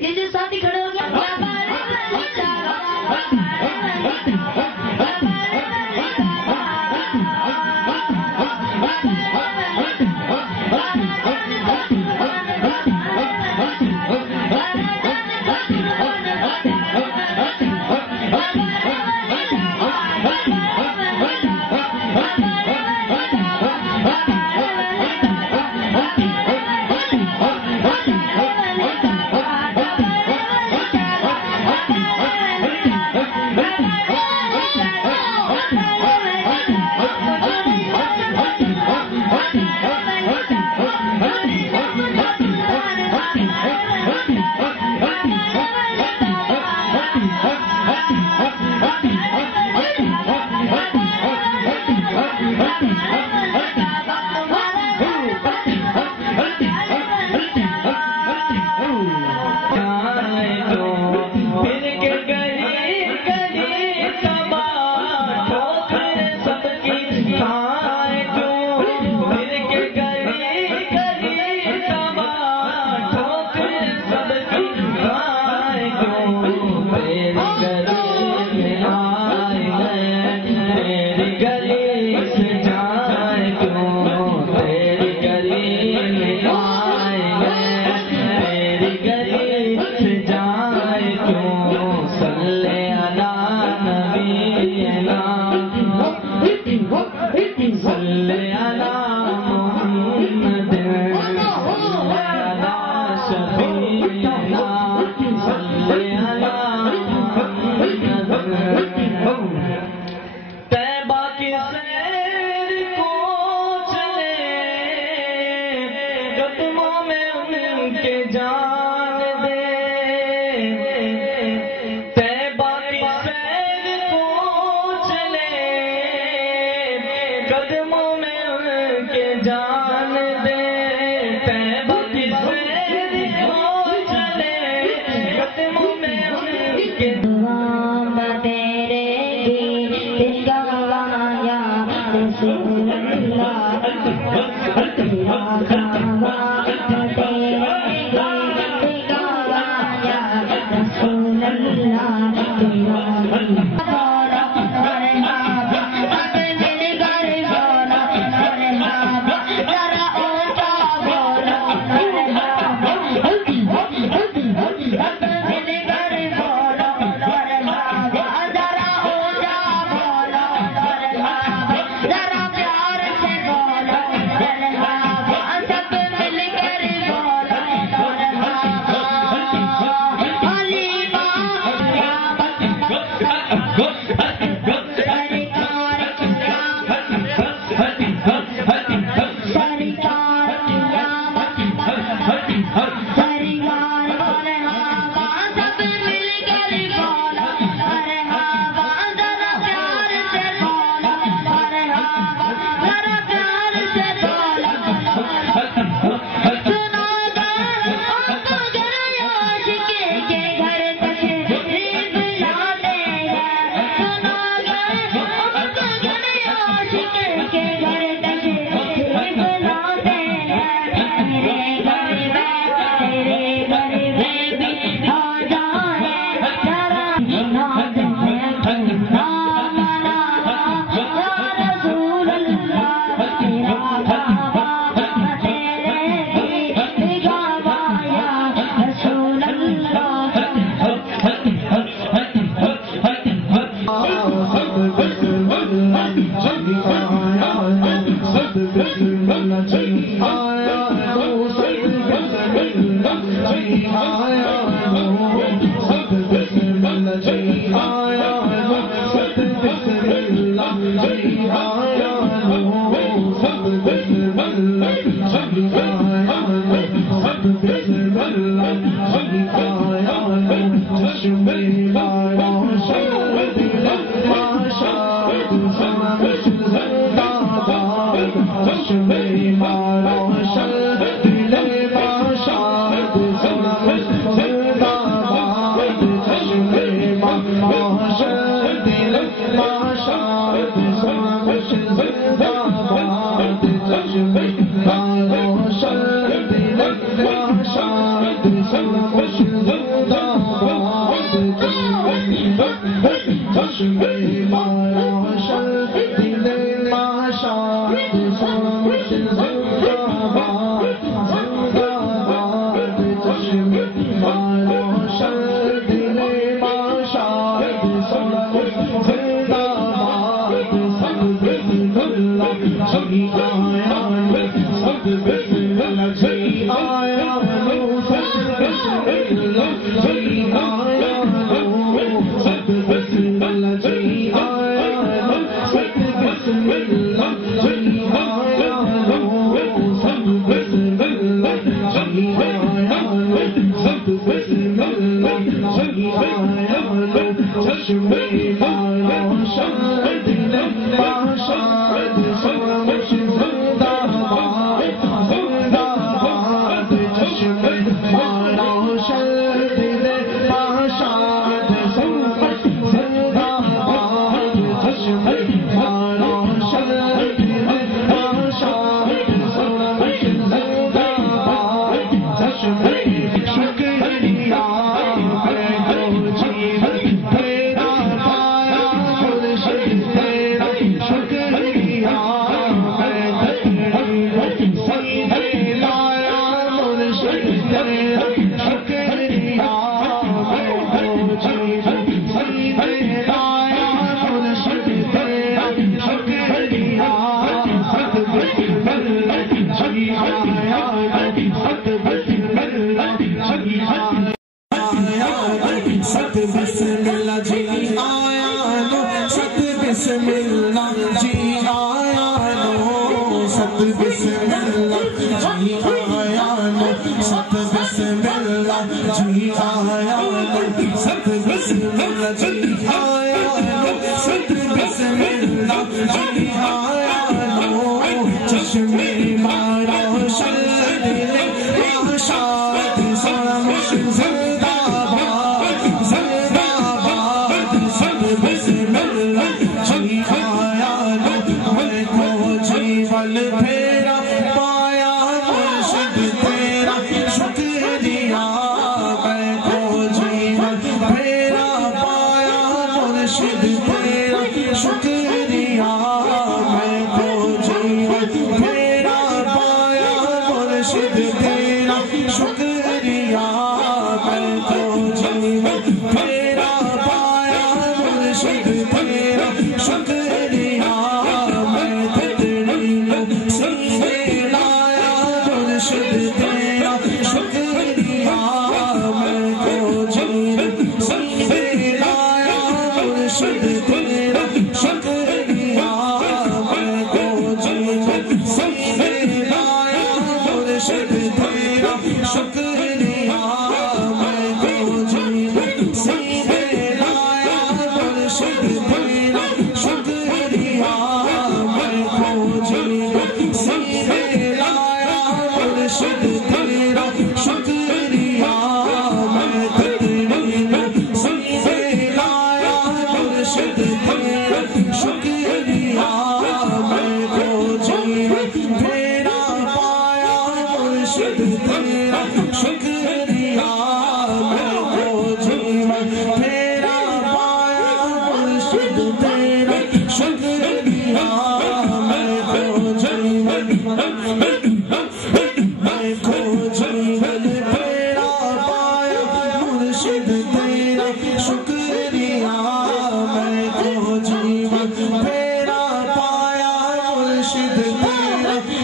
یہ جو ساتھی کھڑے ہو گیا آیا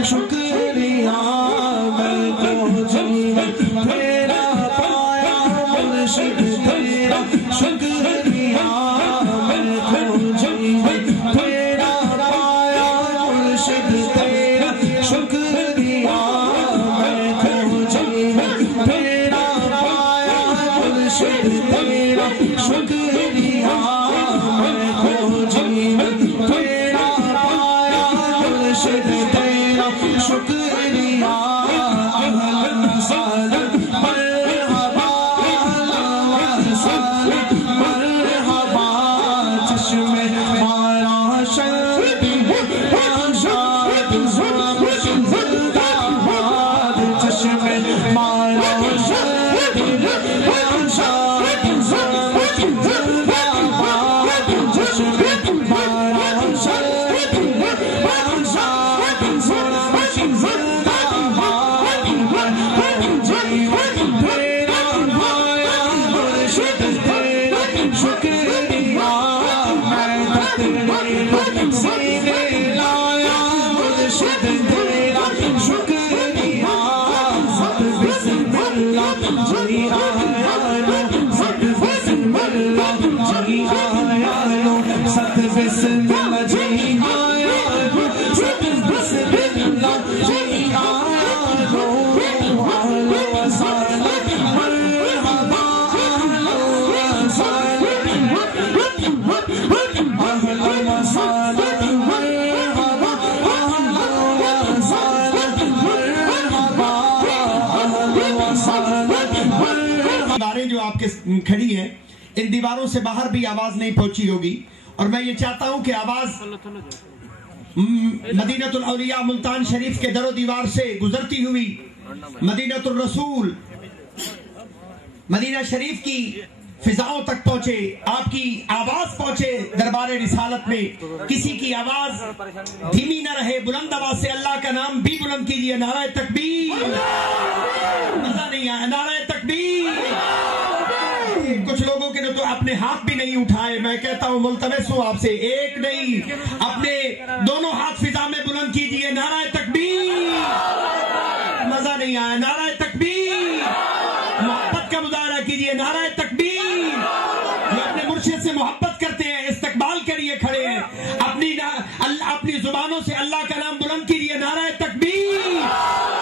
شکریہ میں تو جیون کھڑی ہیں ان دیواروں سے باہر بھی آواز نہیں پہنچی ہوگی اور میں یہ چاہتا ہوں کہ آواز مدینۃ الاولیاء ملتان شریف کے در و دیوار سے گزرتی ہوئی مدینۃ الرسول مدینہ شریف کی فضاؤں تک پہنچے، آپ کی آواز پہنچے دربار رسالت میں، کسی کی آواز دھیمی نہ رہے، بلند آواز سے اللہ کا نام بھی بلند کیجیے، نعرہ تکبیر، مزہ نہیں آیا، نعرہ تکبیر۔ کچھ لوگوں کے تو اپنے ہاتھ بھی نہیں اٹھائے، میں کہتا ہوں ملتمس ہوں آپ سے، ایک نہیں اپنے دونوں ہاتھ فضا میں بلند کیجیے، نعرہ تکبیر۔ مزہ نہیں آیا، نعرہ تکبیر، محبت کا مظاہرہ کیجیے، نعرہ تکبیر۔ جو اپنے مرشد سے محبت کرتے ہیں استقبال کے لیے کھڑے ہیں، اپنی زبانوں سے اللہ کا نام بلند کیجیے، نعرہ تکبیر،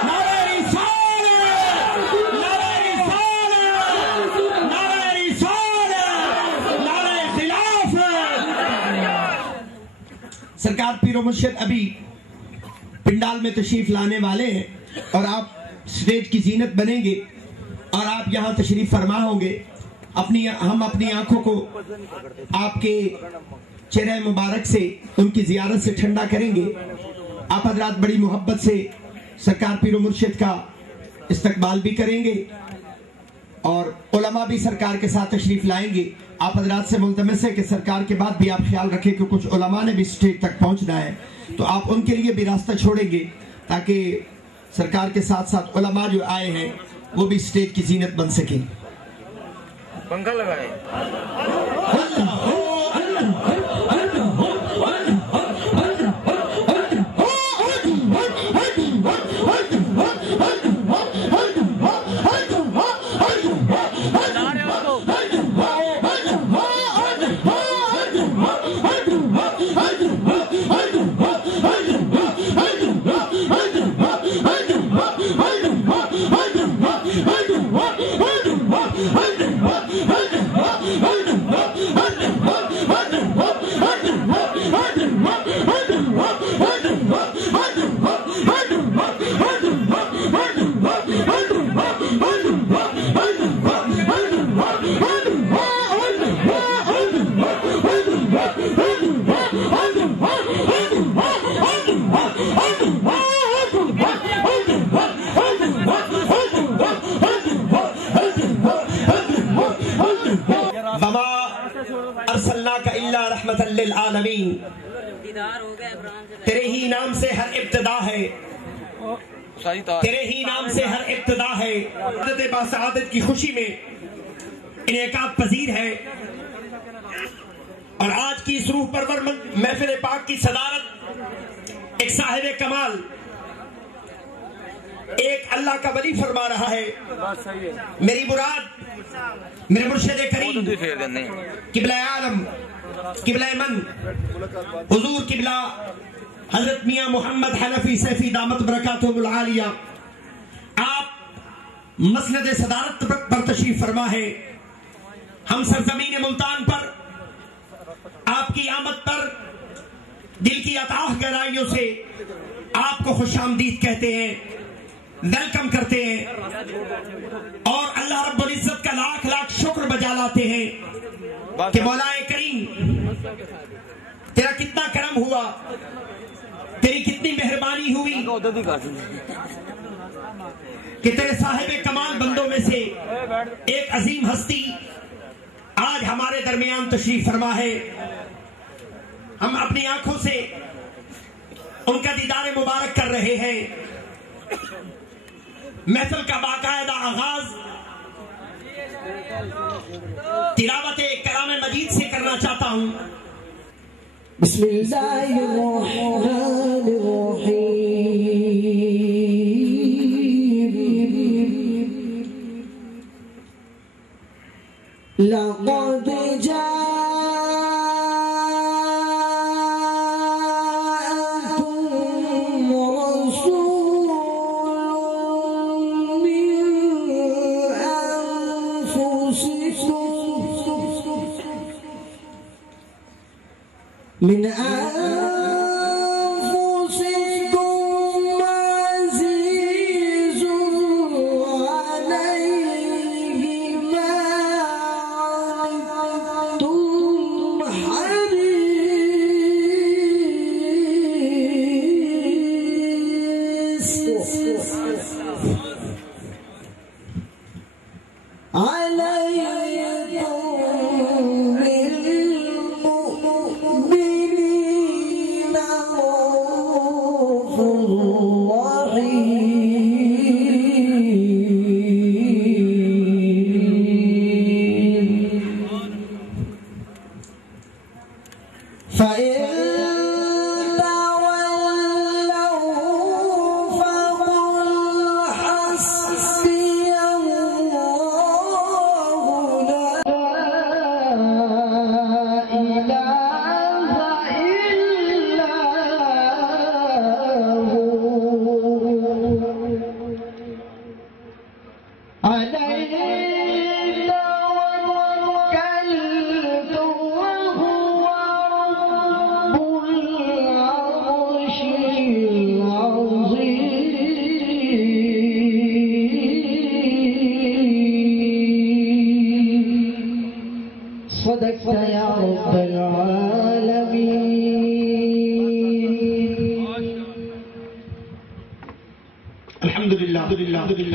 نعرہ رسالت، نعرہ رسالت، نعرہ رسالت، نعرہ خلافت۔ سرکار پیر و مرشد ابھی پنڈال میں تشریف لانے والے ہیں اور آپ اسٹیج کی زینت بنیں گے اور آپ یہاں تشریف فرما ہوں گے۔ ہم اپنی آنکھوں کو آپ کے چہرہ مبارک سے ان کی زیارت سے ٹھنڈا کریں گے۔ آپ حضرات بڑی محبت سے سرکار پیر و مرشد کا استقبال بھی کریں گے اور علماء بھی سرکار کے ساتھ تشریف لائیں گے۔ آپ حضرات سے ملتمس ہے کہ سرکار کے بعد بھی آپ خیال رکھیں کہ کچھ علماء نے بھی اسٹیج تک پہنچنا ہے، تو آپ ان کے لیے بھی راستہ چھوڑیں گے تاکہ سرکار کے ساتھ ساتھ علماء جو آئے ہیں وہ بھی اسٹیج کی زینت بن سکیں۔ پنکھا لگائے للعالمین، تیرے ہی نام سے ہر ابتدا ہے، تیرے ہی نام سے ہر ابتدا ہے، عادت باسعادت کی خوشی میں انعقاد پذیر ہے۔ اور آج کی اس روح پرور محفل پاک کی صدارت ایک صاحب کمال، ایک اللہ کا ولی فرما رہا ہے۔ میری مراد میرے مرشد کریم قبلہ عالم قبلہ من حضور قبلہ حضرت میاں محمد حنفی سیفی دامت برکاتہم العالیہ، آپ مسند صدارت پر تشریف فرما ہے۔ ہم سرزمین ملتان پر آپ کی آمد پر دل کی اتاہ گہرائیوں سے آپ کو خوش آمدید کہتے ہیں۔ ویلکم کرتے ہیں اور اللہ رب العزت کا لاکھ لاکھ شکر بجا لاتے ہیں کہ مولا کریم تیرا کتنا کرم ہوا، تیری کتنی مہربانی ہوئی کہ تیرے صاحب کمال بندوں میں سے ایک عظیم ہستی آج ہمارے درمیان تشریف فرما ہے۔ ہم اپنی آنکھوں سے ان کا دیدار مبارک کر رہے ہیں۔ محفل کا باقاعدہ آغاز تلاوت کلام مجید سے کرنا چاہتا ہوں۔ بسم اللہ الرحمن الرحیم لقد جاءكم رسول من أنفسكم عزيز عليه ما عنتم حريص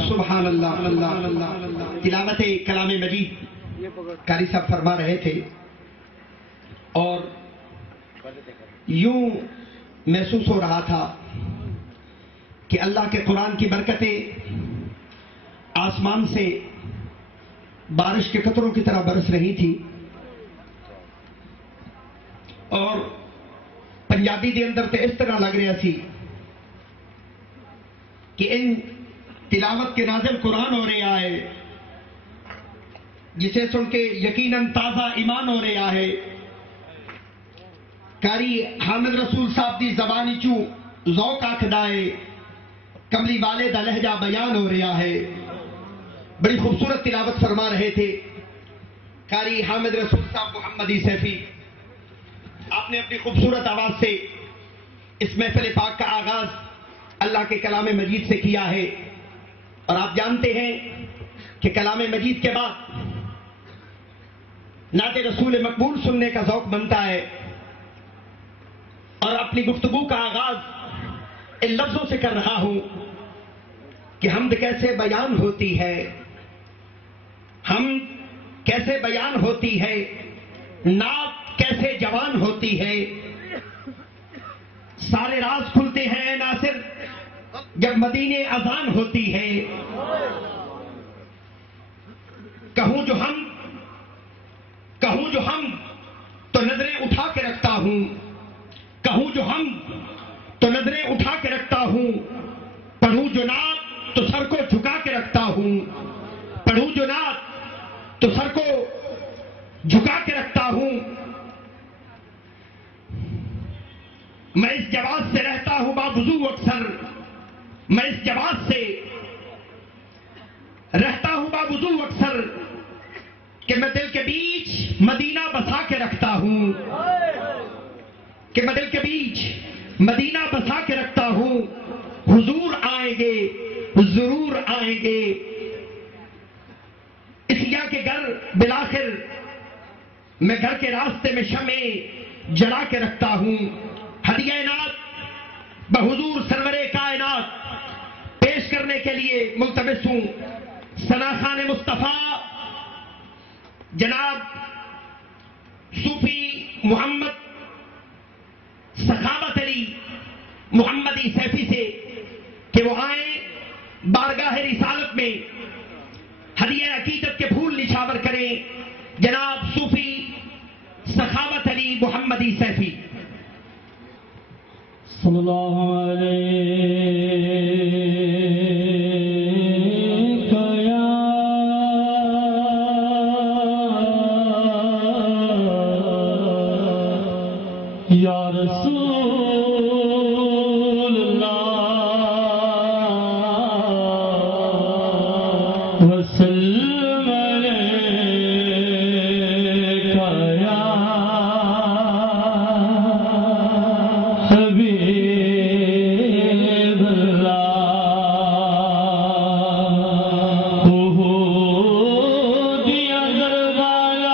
سبحان اللہ۔ تلاوت کلام مجید قاری صاحب فرما رہے تھے اور یوں محسوس ہو رہا تھا کہ اللہ کے قرآن کی برکتیں آسمان سے بارش کے قطروں کی طرح برس رہی تھی اور پنجابی دے اندر تے اس طرح لگ رہا سی کہ ان تلاوت کے نازل قرآن ہو رہا ہے جسے سن کے یقیناً تازہ ایمان ہو رہا ہے۔ قاری حامد رسول صاحب دی زبانی چوں ذوق آکھدا ہے، کملی والے دا لہجہ بیان ہو رہا ہے۔ بڑی خوبصورت تلاوت فرما رہے تھے قاری حامد رسول صاحب محمدی سیفی۔ آپ نے اپنی خوبصورت آواز سے اس محفل پاک کا آغاز اللہ کے کلام مجید سے کیا ہے اور آپ جانتے ہیں کہ کلام مجید کے بعد نعت رسول مقبول سننے کا ذوق بنتا ہے اور اپنی گفتگو کا آغاز ان لفظوں سے کر رہا ہوں کہ حمد کیسے بیان ہوتی ہے، حمد کیسے بیان ہوتی ہے، نعت کیسے جوان ہوتی ہے۔ سارے راز کھلتے ہیں ناصر جب مدینے اذان ہوتی ہے۔ کہوں جو ہم تو نظریں اٹھا کے رکھتا ہوں، کہوں جو ہم تو نظریں اٹھا کے رکھتا ہوں، پڑھوں جو نعت تو سر کو جھکا کے رکھتا ہوں، پڑھوں جو نعت تو سر کو جھکا کے رکھتا ہوں۔ میں اس جواز سے رہتا ہوں باوضو اکثر، میں اس جواز سے رہتا ہوں باوضو اکثر کہ میں دل کے بیچ مدینہ بسا کے رکھتا ہوں، کہ میں دل کے بیچ مدینہ بسا کے رکھتا ہوں۔ حضور آئیں گے ضرور آئیں گے. اس لیے کہ گھر بالآخر میں گھر کے راستے میں شمع جلا کے رکھتا ہوں. ہدیہ نعت بحضور سرور کائنات پیش کرنے کے لیے ملتمس ہوں. ثناخان مصطفیٰ جناب صوفی محمد سخاوت علی محمدی سیفی سے کہ وہ آئیں بارگاہ رسالت میں ہدیہ عقیدت کے پھول نچھاور کریں. جناب صوفی سخاوت علی محمدی سیفی. صلی اللہ علیہ یا رسول اللہ وسلم علیک یا حبیب اللہ. دیا دربایا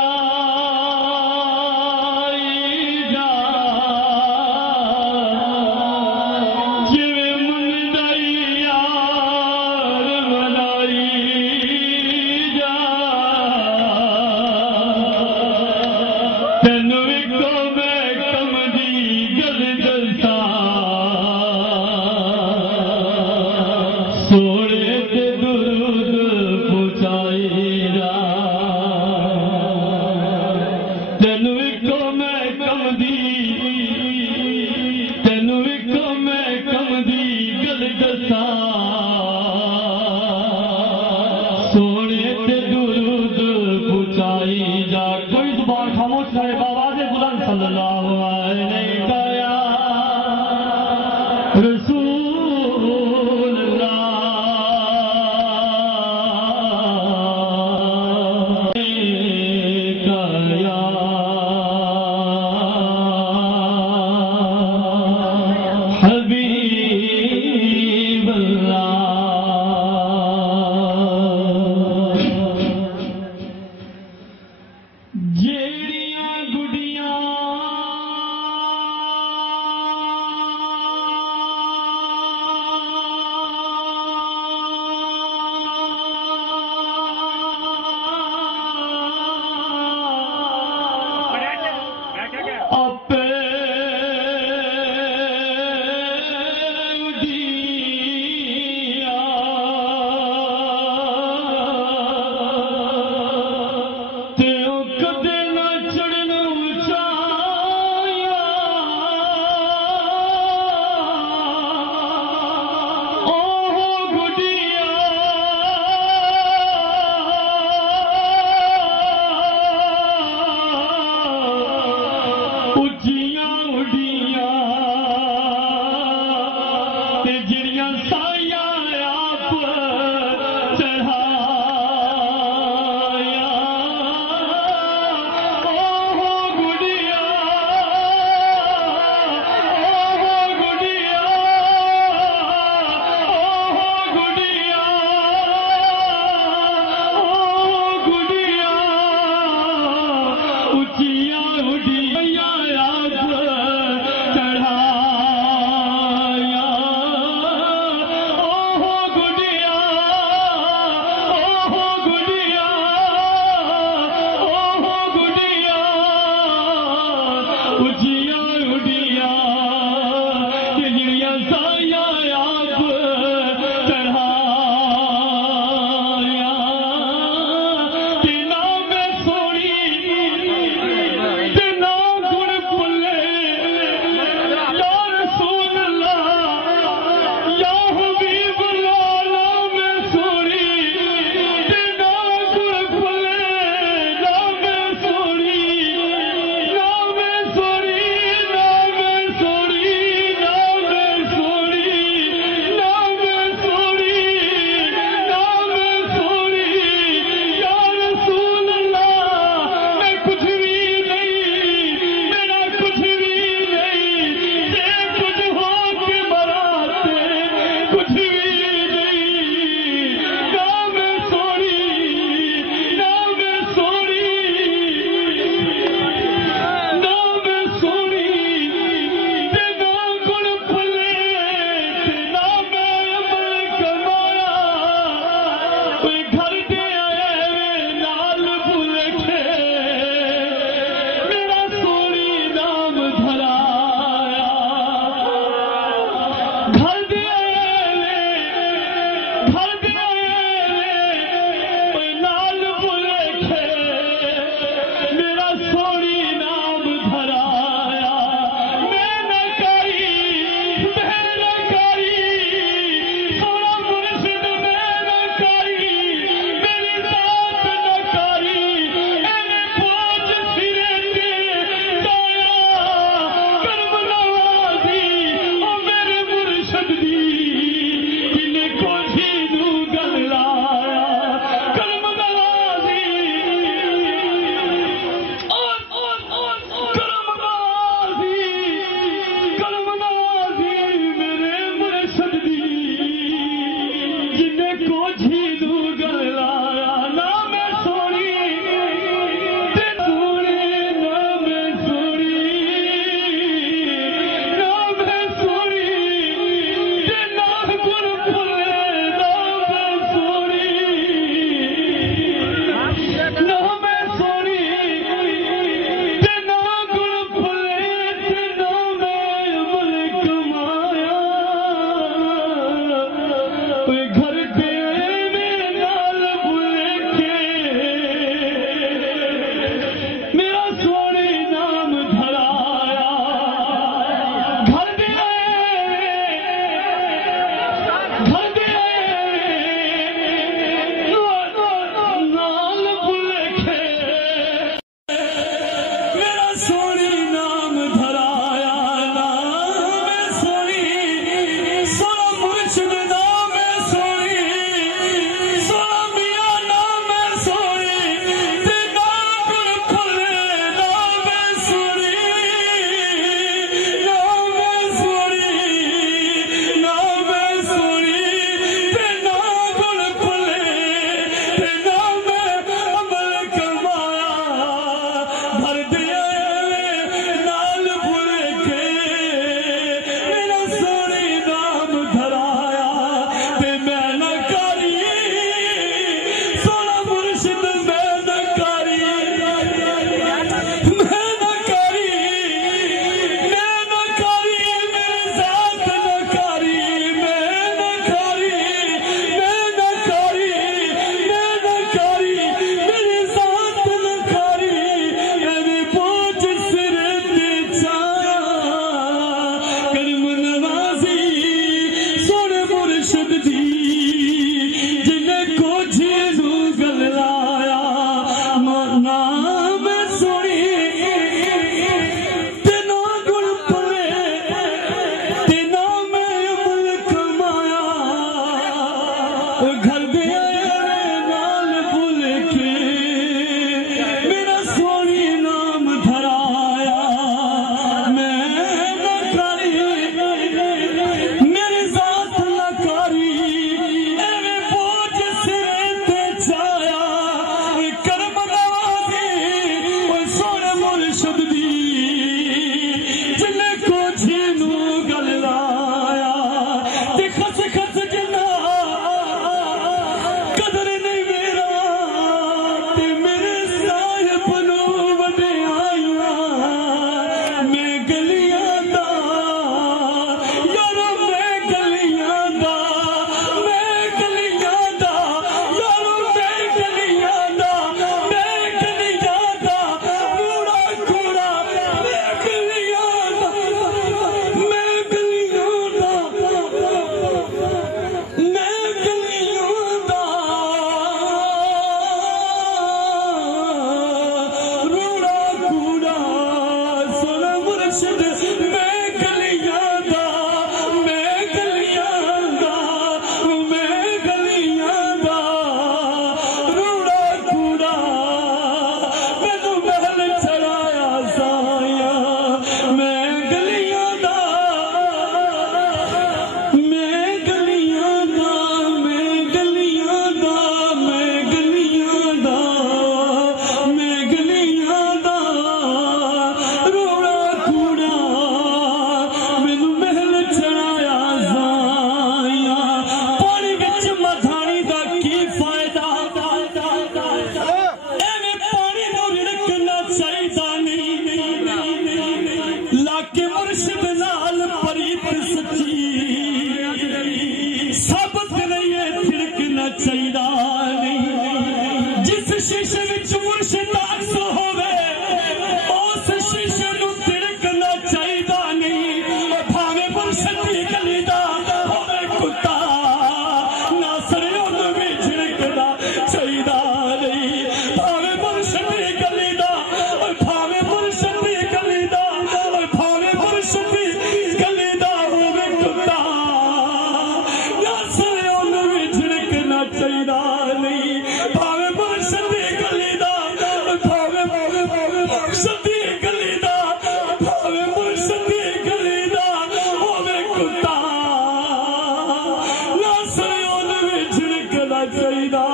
Look چاہیدا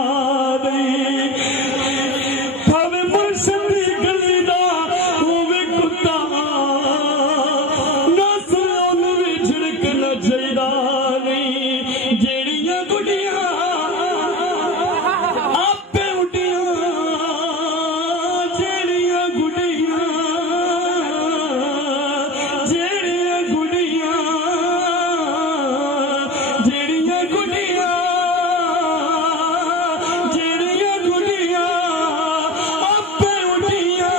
نہیں بھاوے مرشد دی گلی دا ہووے کتا نہ سنو وی جھڑکنا چاہیدا نہیں جیڑیاں گڈیاں آپے اڈیاں جیڑیاں گڈیاں جیڑیاں گڈیاں جیڑیاں گڈیاں جیڑیاں گڈیاں آپے اڈیاں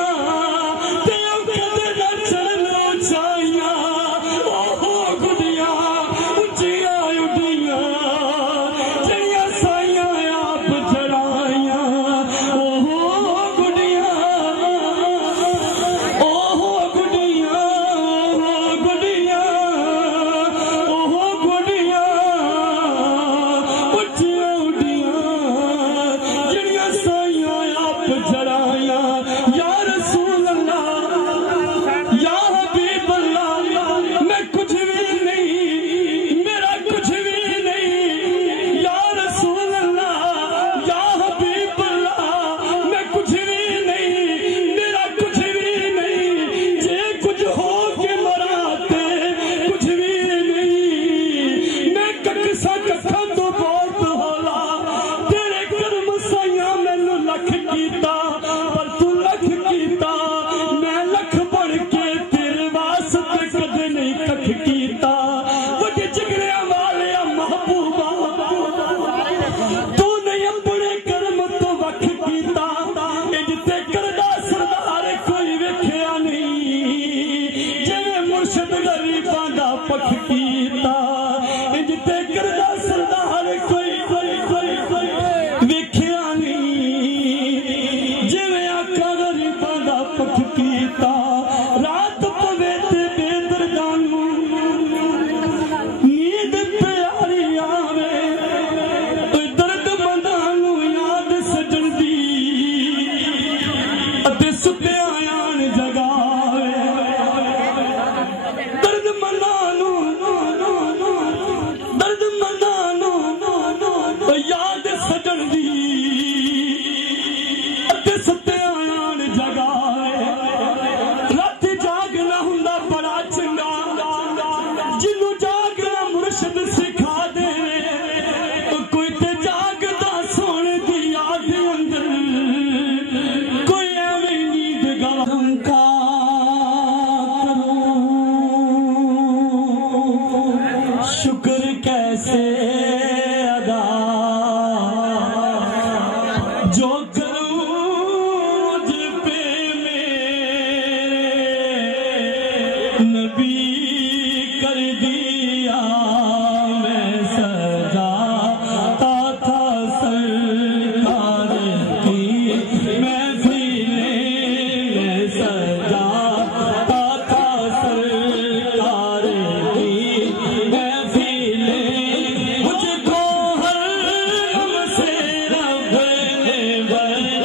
تے او کدے نہ چڑھنا چاہیاں اوہ گڈیاں اچیاں اڈیاں جڑیاں سائیاں آپ چڑھائیاں اوہ گڈیاں اوہ گڈیاں اوہ گڈیاں اوہ گڈیاں اچیاں اڈیاں جڑیاں سائیاں آپ چڑھائیاں یا رسول اللہ یا حبیب اللہ میں کچھ بھی نہیں میرا کچھ بھی نہیں یا رسول اللہ یا حبیب اللہ میں کچھ بھی نہیں میرا کچھ بھی نہیں جے کچھ ہو کے مراتے کچھ بھی نہیں میں ککسا ککھا تو بہت ہولا تیرے کرم سائیاں مینوں لکھ کیتا پر تو لکھ کیتا میں لکھ بڑھ کے تیرے واسطے کدے نہیں ککھ کیتا وڈے جگریاں والے محبوبا تو نہیں اپنے کرم تو وکھ کیتا انج تے کردا سردار کوئی ویکھیا نہیں جویں مرشد غریباں دا پکھ کیتا انج تے کردا سردار کوئی ویکھیا نہیں جویں آقا غریباں دا پکھ کیتا رات پوے تے بے درداں نوں نیند پیاری آوے درد منداں نوں یاد سجن دی اتے سُتیاں آن جگاوے درد منداں نوں درد منداں نوں یاد سجن دی اتے سُتیاں آن جگاوے رات جاگنا ہوندا بڑا چنگا جنوں جاگنا مرشد سکھا دے کوئی تے جاگدا سونے دی یاد اندر کوئی ایویں نیند گم کا کروں شکر کیسے ادا جو کروں مجھ پہ میرے نبی کر دیا میں سجاتا تھا سرکار کی محفلیں میں سجاتا تھا سرکار کی محفلیں مجھ کو ہر غم سے رب نے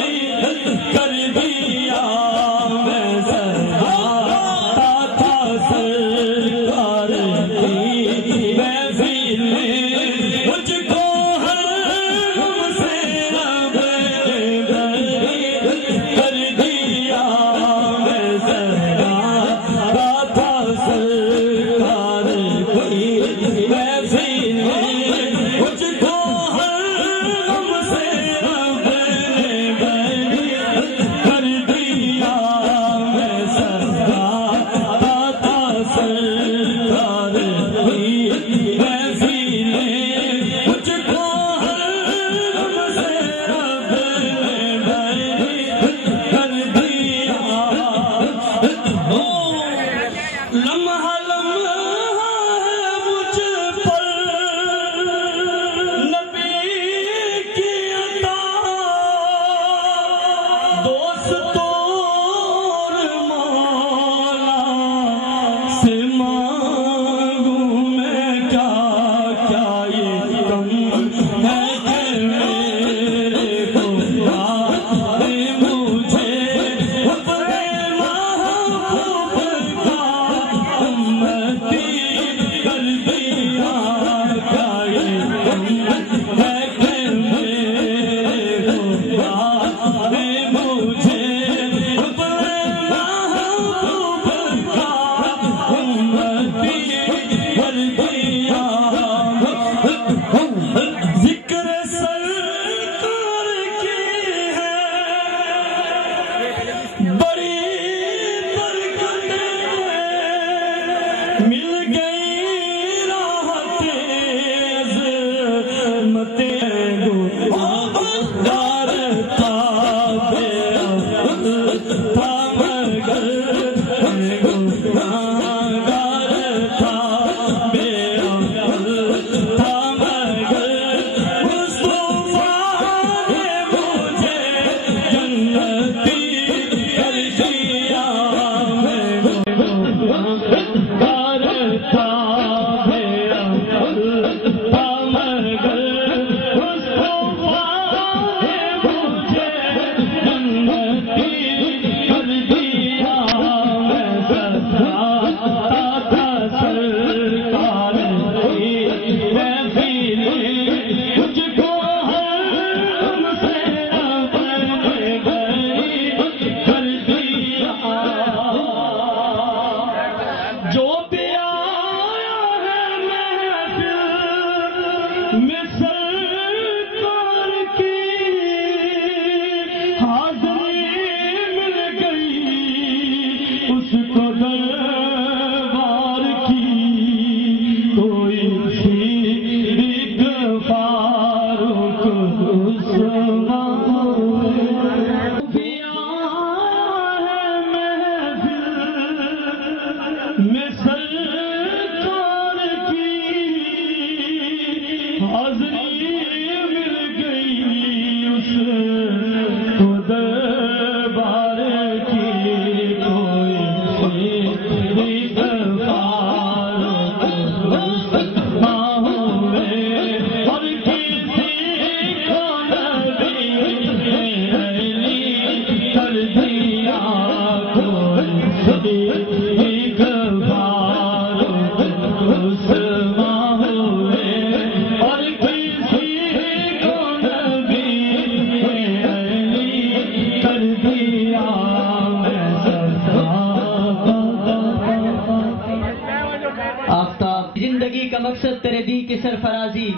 سرفرازی،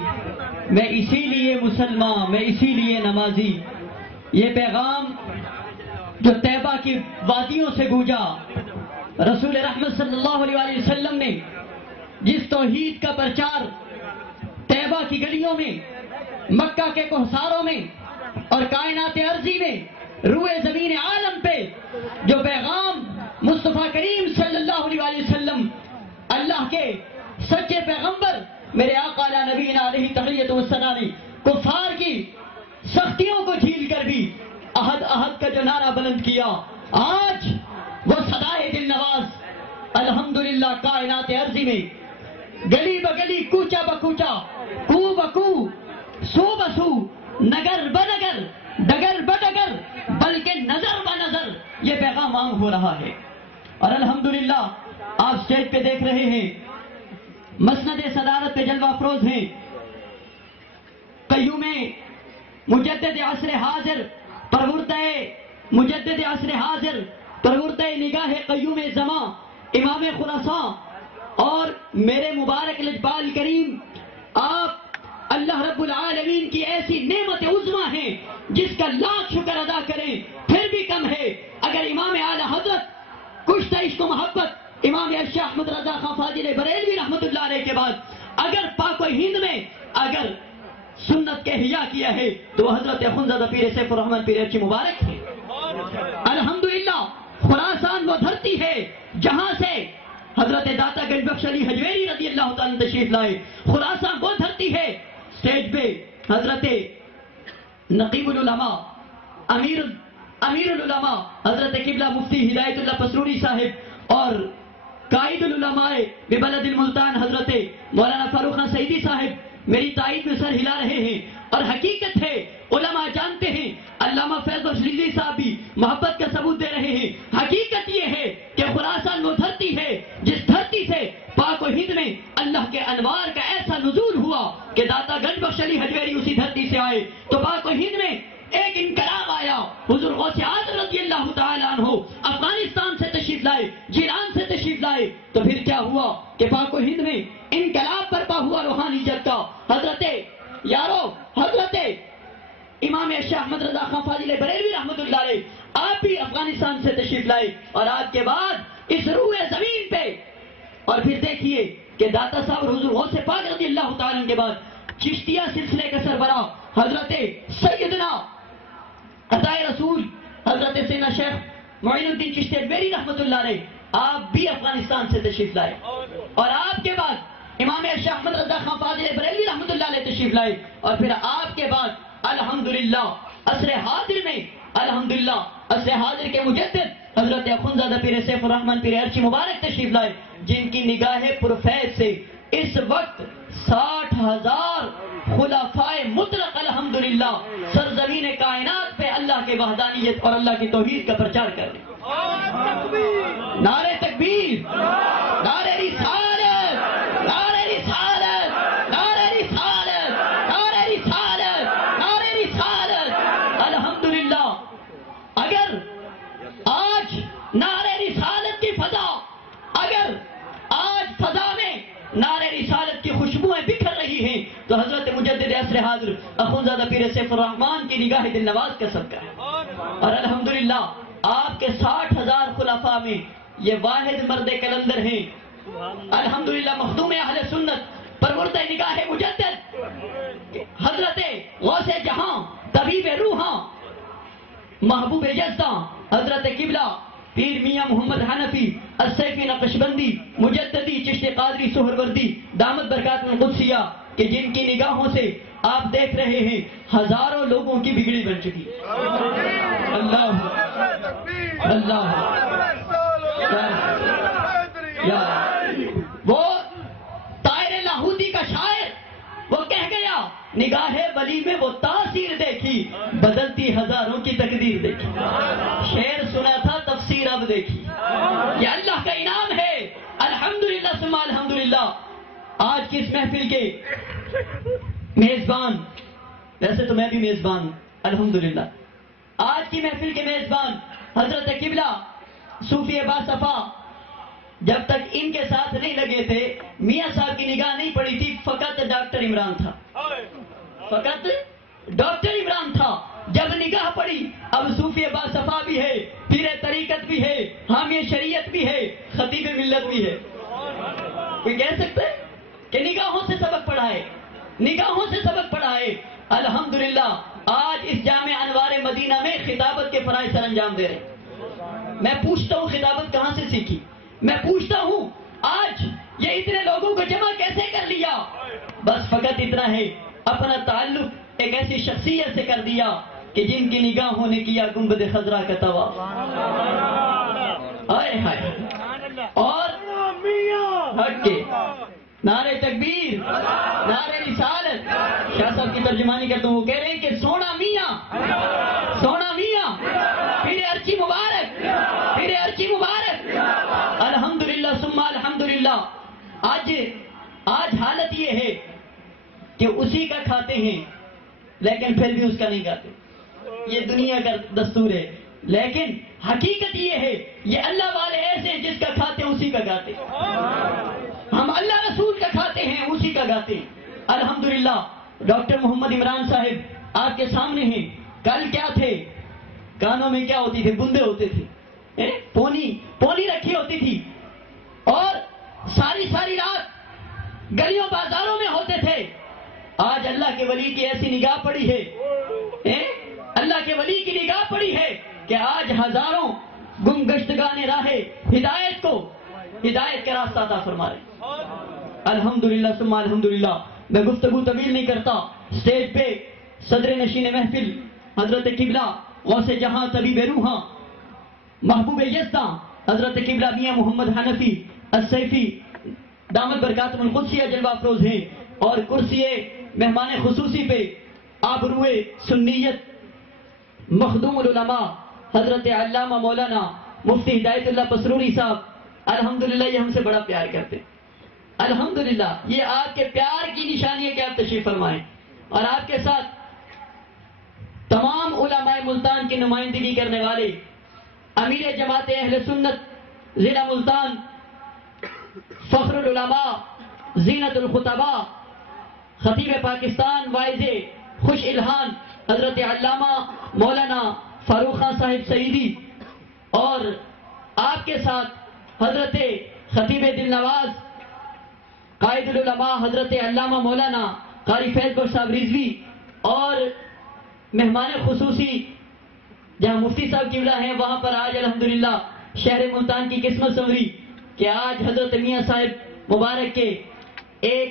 میں اسی لیے مسلمان، میں اسی لیے نمازی. یہ پیغام جو طیبہ کی وادیوں سے گونجا، رسول رحمت صلی اللہ علیہ وسلم نے جس توحید کا پرچار طیبہ کی گلیوں میں، مکہ کے کوہساروں میں اور کائنات ارضی میں، روئے زمین عالم پہ جو پیغام مصطفیٰ کریم صلی اللہ علیہ وسلم، اللہ کے سچے پیغمبر میرے آقا علی نبینا علیہ تحیۃ والسلام نے کفار کی سختیوں کو جھیل کر بھی احد احد کا جو نعرہ بلند کیا، آج وہ صدائے دل نواز الحمدللہ کائنات ارضی میں گلی بگلی، کوچا بکوچا، کو بکو، سو بسو، نگر بنگر، ڈگر بڈگر، بلکہ نظر بنظر یہ پیغام عام ہو رہا ہے. اور الحمدللہ آپ سٹیج پہ دیکھ رہے ہیں، مسند صدارت پہ جلوہ افروز ہیں قیوم مجدد عصر حاضر، پروردہ مجدد عصر حاضر، پروردہ نگاہ قیوم زمان، امام خراساں، اور میرے مبارک لجپال کریم، آپ اللہ رب العالمین کی ایسی نعمت عظمیٰ ہیں جس کا لاکھ شکر ادا کریں پھر بھی کم ہے. اگر امام اعلی حضرت کشتہ عشق و محبت امام ارشد احمد رضا خان فاضل بریلوی رحمت اللہ علیہ کے بعد اگر پاک و ہند میں اگر سنت کے احیاء کیا ہے تو حضرت اخوندزادہ پیر سیف الرحمن پیر ارچی مبارک ہے. الحمدللہ خراسان وہ دھرتی ہے جہاں سے حضرت داتا گنج بخش علی حجویری رضی اللہ تعالیٰ تشریف لائے. خراسان وہ دھرتی ہے سٹیج پہ حضرت نقیب العلماء، امیر العلماء حضرت قبلہ مفتی ہدایت اللہ پسرونی صاحب اور قائد العلماء ببلد الملتان حضرت مولانا فاروق خان سعیدی صاحب میری تائید میں سر ہلا رہے ہیں. اور حقیقت ہے علماء جانتے ہیں، علامہ فیض بخش لیلی صاحب بھی محبت کا ثبوت دے رہے ہیں. حقیقت یہ ہے کہ خراسان وہ دھرتی ہے جس دھرتی سے پاک و ہند میں اللہ کے انوار کا ایسا نزول ہوا کہ داتا گنج بخش علی حجویری اسی دھرتی سے آئے تو پاک و ہند میں ایک انقلاب آیا. حضور غوث اعظم رضی اللہ تعالیٰ عنہ افغانستان سے تشریف لائے، جیلان سے تشریف لائے تو پھر کیا ہوا کہ پاک و ہند میں انقلاب برپا ہوا روحانیت کا. حضرت امام ارشد احمد رضا خان فاضل بریلوی رحمت اللہ علیہ آپ بھی افغانستان سے تشریف لائے اور آج کے بعد اس روئے زمین پہ اور پھر دیکھیے کہ داتا صاحب حضور غوث پاک رضی اللہ تعالیٰ عنہ کے بعد چشتیہ سلسلے کا سربراہ حضرت سیدنا عطائے رسول حضرت سیدنا شیخ معین الدین چشتی اجمیری رحمت اللہ علیہ آپ بھی افغانستان سے تشریف لائے اور آپ کے بعد امام ارشد احمد رضا خان فاضل بریلوی رحمت اللہ علیہ تشریف لائے اور پھر آپ کے بعد الحمدللہ عصر حاضر میں الحمدللہ عصر حاضر کے مجدد حضرت اخوندزادہ پیر سیف الرحمن پیر ارچی مبارک تشریف لائے جن کی نگاہ پرفیض سے اس وقت 60,000 خلفائے مطلق الحمدللہ سرزمین کائنات پہ اللہ کے وحدانیت اور اللہ کی توحید کا پرچار کر رہے ہیں. نعرہ تکبیر، نعرہ رسالت، نعرہ رسالت، نعرہ رسالت، نعرہ رسالت، نعرہ رسالت. الحمدللہ اگر آج نعرہ رسالت کی فضا، اگر آج فضا میں نعرہ رسالت کی خوشبوئیں بکھر رہی ہیں تو حضرت مجدد عصر حاضر اخوندزادہ پیر سیف الرحمن کی نگاہ دل نواز کا صدقہ ہے. اور الحمدللہ آپ کے 60,000 خلفاء میں یہ واحد مرد کلندر ہیں الحمدللہ مخدوم اہل سنت پروردہ نگاہ مجدد حضرت غوث جہاں طبیب روحاں محبوب جزاں حضرت قبلہ پیر میاں محمد حنفی السیفی نقشبندی مجددی چشتی قادری سہروردی دامت برکات القدسیہ کہ جن کی نگاہوں سے آپ دیکھ رہے ہیں ہزاروں لوگوں کی بگڑی بن چکی. اللہ اللہ وہ طاہر لاہوتی کا شاعر وہ کہہ گیا نگاہ ولی میں وہ تاثیر دیکھی بدلتی ہزاروں کی تقدیر دیکھی. شعر سنا تھا تفسیر اب دیکھی. یہ اللہ کا انعام ہے الحمدللہ ثم الحمدللہ. آج کی اس محفل کے میزبان، ویسے تو میں بھی میزبان ہوں الحمدللہ، آج کی محفل کے میزبان حضرت قبلہ صوفی باصفا جب تک ان کے ساتھ نہیں لگے تھے میاں صاحب کی نگاہ نہیں پڑی تھی، فقط ڈاکٹر عمران تھا، فقط ڈاکٹر عمران تھا۔ جب نگاہ پڑی اب صوفی باصفا بھی ہے، پیر طریقت بھی ہے، حامی شریعت بھی ہے، خطیب ملت بھی ہے۔ کوئی کہہ سکتا ہے کہ نگاہوں سے سبق پڑھائے، نگاہوں سے سبق پڑھائے؟ الحمدللہ آج اس جامع انوار مدینہ میں خطابت کے فرائض سر انجام دے رہے ہیں۔ میں پوچھتا ہوں خطابت کہاں سے سیکھی؟ میں پوچھتا ہوں آج یہ اتنے لوگوں کو جمع کیسے کر لیا؟ بس فقط اتنا ہے، اپنا تعلق ایک ایسی شخصیت سے کر دیا کہ جن کی نگاہوں نے کیا گنبد خضرا کا طواف۔ ہائے ہائے، اور ہٹ کے نعرے تکبیر، نعرے رسالت۔ شاہ صاحب کی ترجمانی کرتا ہوں، وہ کہہ رہے ہیں کہ سونا میاں، سونا میاں، پھر ارچی مبارک، پھر ارچی مبارک۔ الحمدللہ ثم الحمدللہ۔ آج حالت یہ ہے کہ اسی کا کھاتے ہیں لیکن پھر بھی اس کا نہیں کھاتے، یہ دنیا کا دستور ہے۔ لیکن حقیقت یہ ہے یہ اللہ والے ایسے ہیں جس کا کھاتے ہیں اسی کا گاتے ہیں۔ ہم اللہ رسول کا کھاتے ہیں اسی کا گاتے ہیں۔ الحمدللہ ڈاکٹر محمد عمران صاحب آپ کے سامنے ہیں۔ کل کیا تھے؟ کانوں میں کیا ہوتی تھی؟ بندے ہوتے تھے، پونی رکھی ہوتی تھی، اور ساری رات گلیوں بازاروں میں ہوتے تھے۔ آج اللہ کے ولی کی ایسی نگاہ پڑی ہے، اللہ کے ولی کی نگاہ پڑی ہے کہ آج ہزاروں گم گشتگان راہ ہدایت کا راستہ عطا فرما رہے۔ الحمدللہ ثم الحمدللہ۔ میں گفتگو طویل نہیں کرتا، اسٹیج پہ صدر نشین محفل حضرت قبلہ غوث جہاں طبیب روحاں محبوب یزداں حضرت قبلہ میاں محمد حنفی السیفی دامت برکاتہم القدسیہ جلوہ افروز ہیں، اور کرسی مہمان خصوصی پہ آبروئے سنیت مخدوم العلماء حضرت علامہ مولانا مفتی ہدایت اللہ پسروری صاحب۔ الحمدللہ یہ ہم سے بڑا پیار کرتے ہیں۔ الحمدللہ یہ آپ کے پیار کی نشانی ہے کہ آپ تشریف فرمائیں، اور آپ کے ساتھ تمام علماء ملتان کی نمائندگی کرنے والے امیر جماعت اہل سنت ضلع ملتان، فخر العلماء، زینت الخطباء، خطیب پاکستان، واعظ خوش الہان حضرت علامہ مولانا فاروق خان صاحب سعیدی، اور آپ کے ساتھ حضرت خطیب دل نواز قائد العلماء حضرت علامہ مولانا قاری فیض بخش صاحب رضوی، اور مہمان خصوصی جہاں مفتی صاحب قبلہ ہیں وہاں پر آج الحمدللہ شہر ملتان کی قسمت سنوری کہ آج حضرت میاں صاحب مبارک کے ایک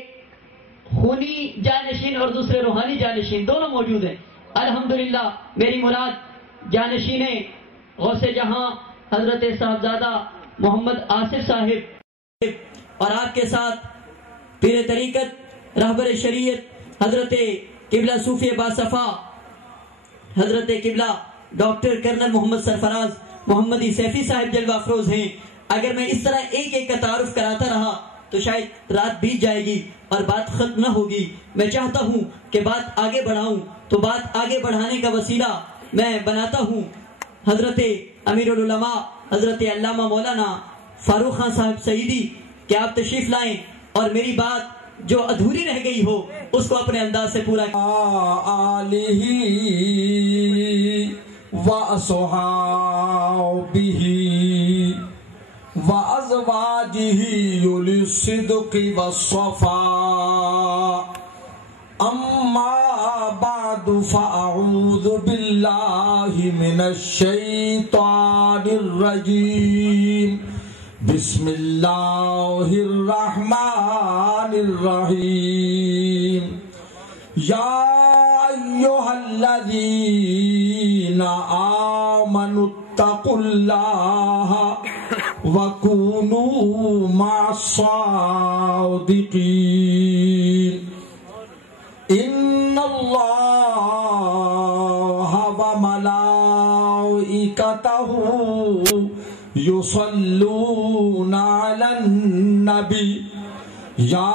خونی جانشین اور دوسرے روحانی جانشین دونوں موجود ہیں۔ الحمدللہ میری مراد جانشین غوث جہاں حضرت صاحبزادہ محمد آصف صاحب، اور آپ کے ساتھ پیر طریقت رہبر شریعت حضرت قبلہ صوفی باصفا حضرت قبلہ ڈاکٹر کرنل محمد سرفراز محمدی سیفی صاحب جلوہ افروز ہیں۔ اگر میں اس طرح ایک کا تعارف کراتا رہا تو شاید رات بیت جائے گی اور بات ختم نہ ہوگی۔ میں چاہتا ہوں کہ بات آگے بڑھاؤں، تو بات آگے بڑھانے کا وسیلہ میں بناتا ہوں حضرت امیر العلماء حضرت علامہ مولانا فاروق خان صاحب سعیدی کہ آپ تشریف لائیں اور میری بات جو ادھوری رہ گئی ہو اس کو اپنے انداز سے پورا آلہ وَأَصْحَابِهِ وَأَزْوَاجِهِ أُولِي الصِّدْقِ وَالصَّفَاءِ أَمَّا بَعْدُ فَأَعُوذُ بِاللَّهِ مِنَ الشَّيْطَانِ الرَّجِيمِ بسم اللہ الرحمن الرحیم یا ایہا الذین آمنوا اتقوا اللہ وکونوا مع الصادقین ان اللہ وملائکتہ یصلون علی النبی یا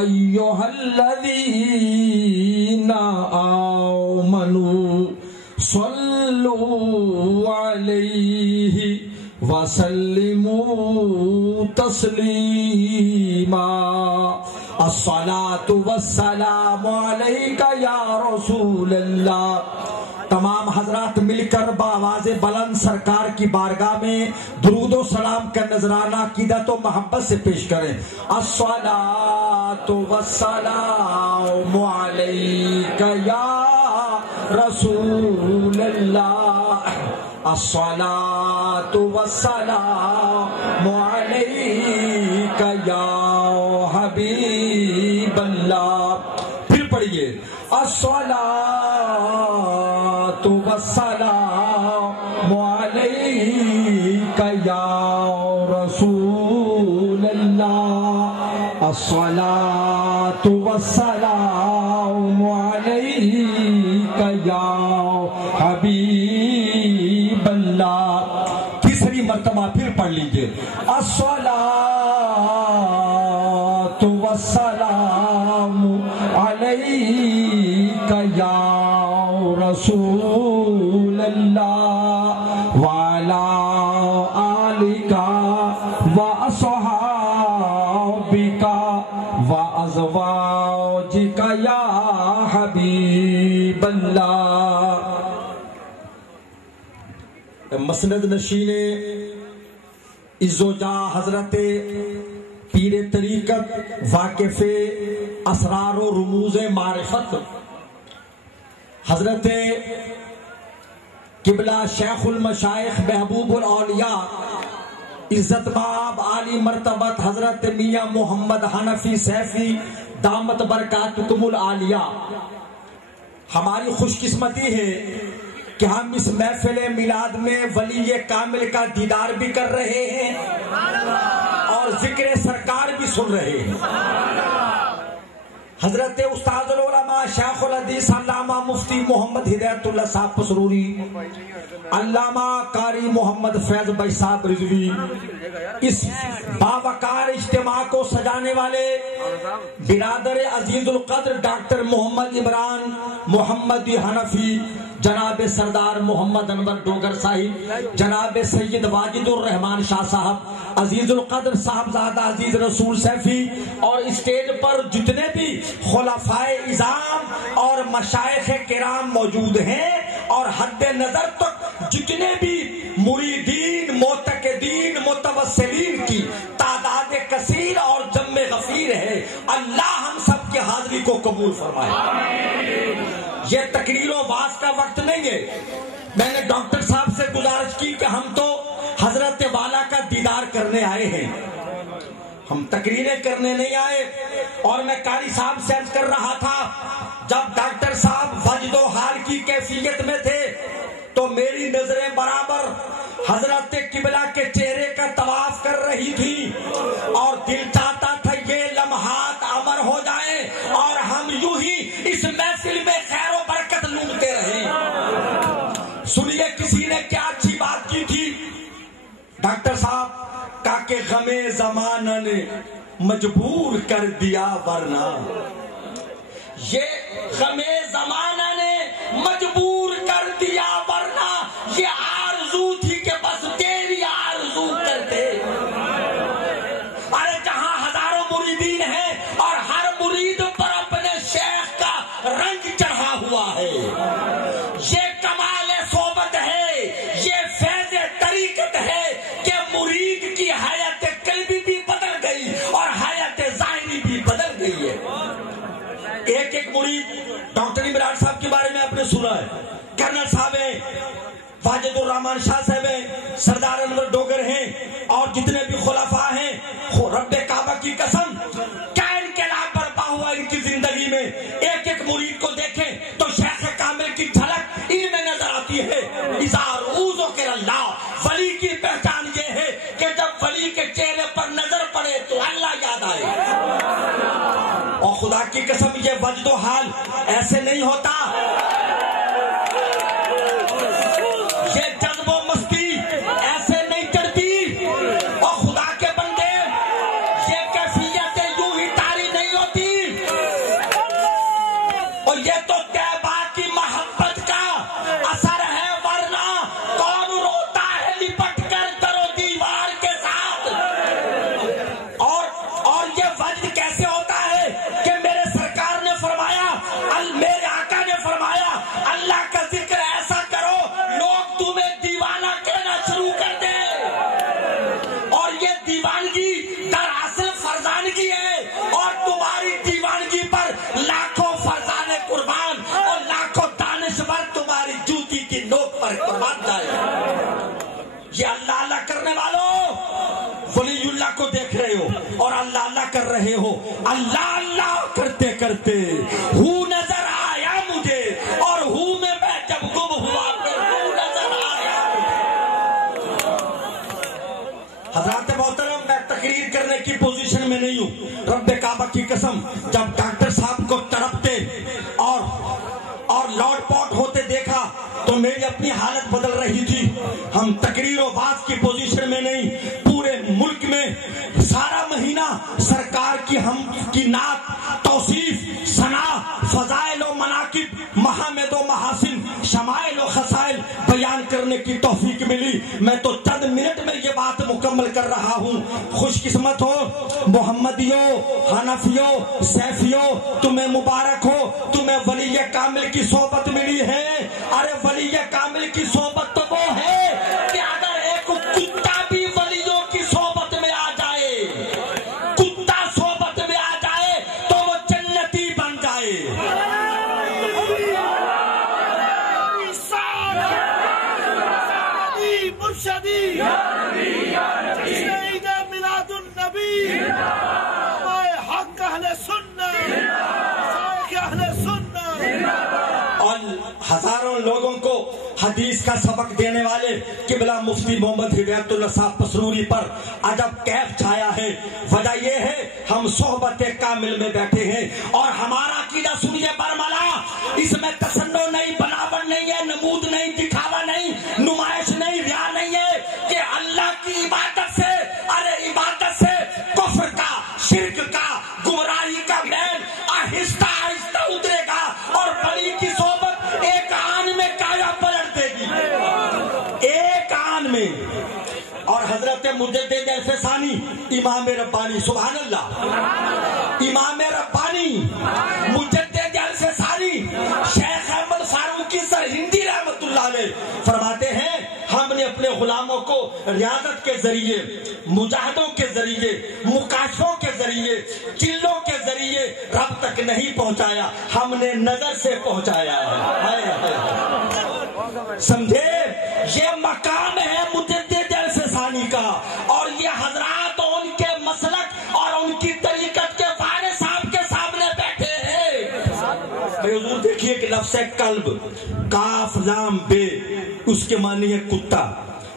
ایہا الذین آمنوا صلوا علیہ وسلموا تسلیما الصلاۃ والسلام علیک یا رسول اللہ. تمام حضرات مل کر بآواز بلند سرکار کی بارگاہ میں درود و سلام کا نذرانہ عقیدت و محبت سے پیش کریں. الصلاۃ والسلام علیک یا رسول اللہ. الصلاۃ والسلام علیک یا حبیب اللہ. پھر پڑھیے الصلاۃ والسلام علیک یا رسول اللہ. الصلاۃ والسلام علیک یا حبیب اللہ. تیسری مرتبہ پھر پڑھ لیجئے الصلاۃ والسلام علیک یا رسول اللہ وعلی آلک واصحابک وازواجک یا حبیب اللہ. مسند نشین عزوجا حضرت پیر طریقت واقف اسرار و رموز معرفت حضرت قبلہ شیخ المشائخ محبوب الاولیاء عزت باب عالی مرتبت حضرت میاں محمد حنفی سیفی دامت برکاتکم العالیہ. ہماری خوش قسمتی ہے کہ ہم اس محفل میلاد میں ولی کامل کا دیدار بھی کر رہے ہیں اور ذکر سرکار بھی سن رہے ہیں. حضرت استاد العلماء شیخ الحدیث علامہ مفتی محمد ہدایت اللہ صاحب پسروری، علامہ قاری محمد فیض بھائی صاحب رضوی، اس باوقار اجتماع کو سجانے والے برادر عزیز القدر ڈاکٹر محمد عمران محمد حنفی، جناب سردار محمد انور ڈوگر صاحب، جناب سید واجد الرحمان شاہ صاحب، عزیز القدر صاحبزادہ عزیز رسول سیفی، اور اسٹیج پر جتنے بھی خلفائے اعظام اور مشائخ کرام موجود ہیں، اور حد نظر تک جتنے بھی مریدین معتقدین متوسلین کی تعداد کثیر اور جم غفیر ہے. اللہ ہم سب کی حاضری کو قبول فرمائے. یہ تقریر و واز کا وقت نہیں ہے. میں نے ڈاکٹر صاحب سے گزارش کی کہ ہم تو حضرت والا کا دیدار کرنے آئے ہیں، ہم تقریریں کرنے نہیں آئے. اور میں قاری صاحب سے عرض کر رہا تھا، جب ڈاکٹر صاحب وجد و حال کی کیفیت میں تھے تو میری نظریں برابر حضرت قبلہ کے چہرے کا طواف کر رہی تھی، اور دل چاہتا تھا یہ لمحات امر ہو جائیں اور ہم یوں ہی اس محفل میں خیر و برکت لوٹتے رہیں. سنیے کسی نے کیا اچھی بات کی تھی. ڈاکٹر صاحب کہا کہ غم زمانہ نے مجبور کر دیا، ورنہ یہ غم زمانہ نے مجبور کر دیا، ورنہ یہ آرزو تھی کہ بس تیری آرزو کرتے. ارے جہاں ہزاروں مریدین ہیں اور ہر مرید پر اپنے شیخ کا رنگ چڑھا ہوا ہے، یہ کمال صحبت ہے، یہ فیض طریقت ہے کہ مرید کی حیات قلبی بھی بدل گئی اور حیات ظاہری بھی بدل گئی ہے. ایک ایک مرید ڈاکٹر عمران صاحب کے بارے میں آپ نے سنا ہے، کرنل صاحب ہیں، واجد الرحمان شاہ صاحب ہیں، سردار انور ڈوگر ہیں، اور جتنے بھی خلفاء ہیں. رب کعبہ کی قسم کیا انقلاب برپا ہوا ان کی زندگی میں. ایک ایک مرید کو دیکھیں تو شیخ کامل کی جھلک ان میں نظر آتی ہے. اظہار اوزو کے اللہ، ولی کی پہچان یہ ہے کہ جب ولی کے چہرے پر نظر پڑے تو اللہ یاد آئے. اور خدا کی قسم یہ وجد و حال ایسے نہیں ہوتا، یہ جذب و مستی ایسے نہیں چڑھتی. اور خدا کے بندے یہ کیفیت یوں ہی طاری نہیں ہوتی. اور یہ تو طیبہ کی محبت کا اثر ہے، ورنہ کون روتا ہے لپٹ کر در و دیوار کے ساتھ. رہے ہو. اللہ اللہ کرتے کرتے ہو نظر آیا مجھے, اور ہو میں جب گم ہوا پھر ہو نظر آیا. حضرات محترم, میں تقریر کرنے کی پوزیشن میں نہیں ہوں. رب کعبہ کی قسم, جب ڈاکٹر صاحب کو تڑپتے اور لاٹ پاٹ ہوتے دیکھا تو میری اپنی حالت بدل رہی تھی. ہم تقریر و باز کی پوزیشن میں نہیں. پورے ملک میں سارا مہینہ سرکار کی ہم کی نعت, توصیف, ثنا, فضائل و مناقب, محامد و محاسن, شمائل و خصائل بیان کرنے کی توفیق ملی. میں تو چند منٹ میں یہ بات مکمل کر رہا ہوں. خوش قسمت ہو محمدیوں, حنفیوں, سیفیوں, تمہیں مبارک ہو, تمہیں ولی کامل کی صحبت ملی ہے. ارے ولی کامل کی صحبت تو وہ ہے کہ اگر ایک کتا بھی ولیوں کی صحبت میں آ جائے, کتا صحبت میں آ جائے تو وہ جنتی بن جائے. مرشدی سید میلاد النبی, حق اہل سنت, اہل سنت. اور ہزاروں لوگوں کو حدیث کا سبق دینے والے قبلہ مفتی محمد ہدایت اللہ صاحب پسروری پر عجب کیف چھایا ہے. وجہ یہ ہے ہم صحبت کامل میں بیٹھے ہیں, اور ہمارا عقیدہ سنیے برملا, اس میں تصنع نہیں, بناوٹ نہیں ہے, نمود نہیں, دکھاوا نہیں, نمائش نہیں, ریا نہیں ہے, کہ اللہ کی عبادت سے, ارے عبادت سے کفر کا, شرک کا, گمراہی کا میل آہستہ آہستہ اترے گا, اور بڑی کی صحبت ایک آن میں کایا پلٹ دے گی, ایک آن میں. اور حضرت مجدد ثانی امام ربانی, سبحان اللہ, امام ربانی مجدد ثانی شیخ احمد فاروقی سرہندی رحمت اللہ علیہ فرماتے ہیں, ہم نے اپنے غلاموں کو ریاضت کے ذریعے, مجاہدوں کے ذریعے, مکاشفوں کے ذریعے, چلوں کے ذریعے رب تک نہیں پہنچایا, ہم نے نظر سے پہنچایا ہے. سمجھے, یہ مقام ہے مجدد ثانی کا, اور یہ حضرات ان کے مسلک اور ان کی طریقت کے وارث صاحب کے سامنے بیٹھے ہیں. حضور دیکھیے کہ لفظ قلب, کاف لام بے, اس کے معنی ہے کتا.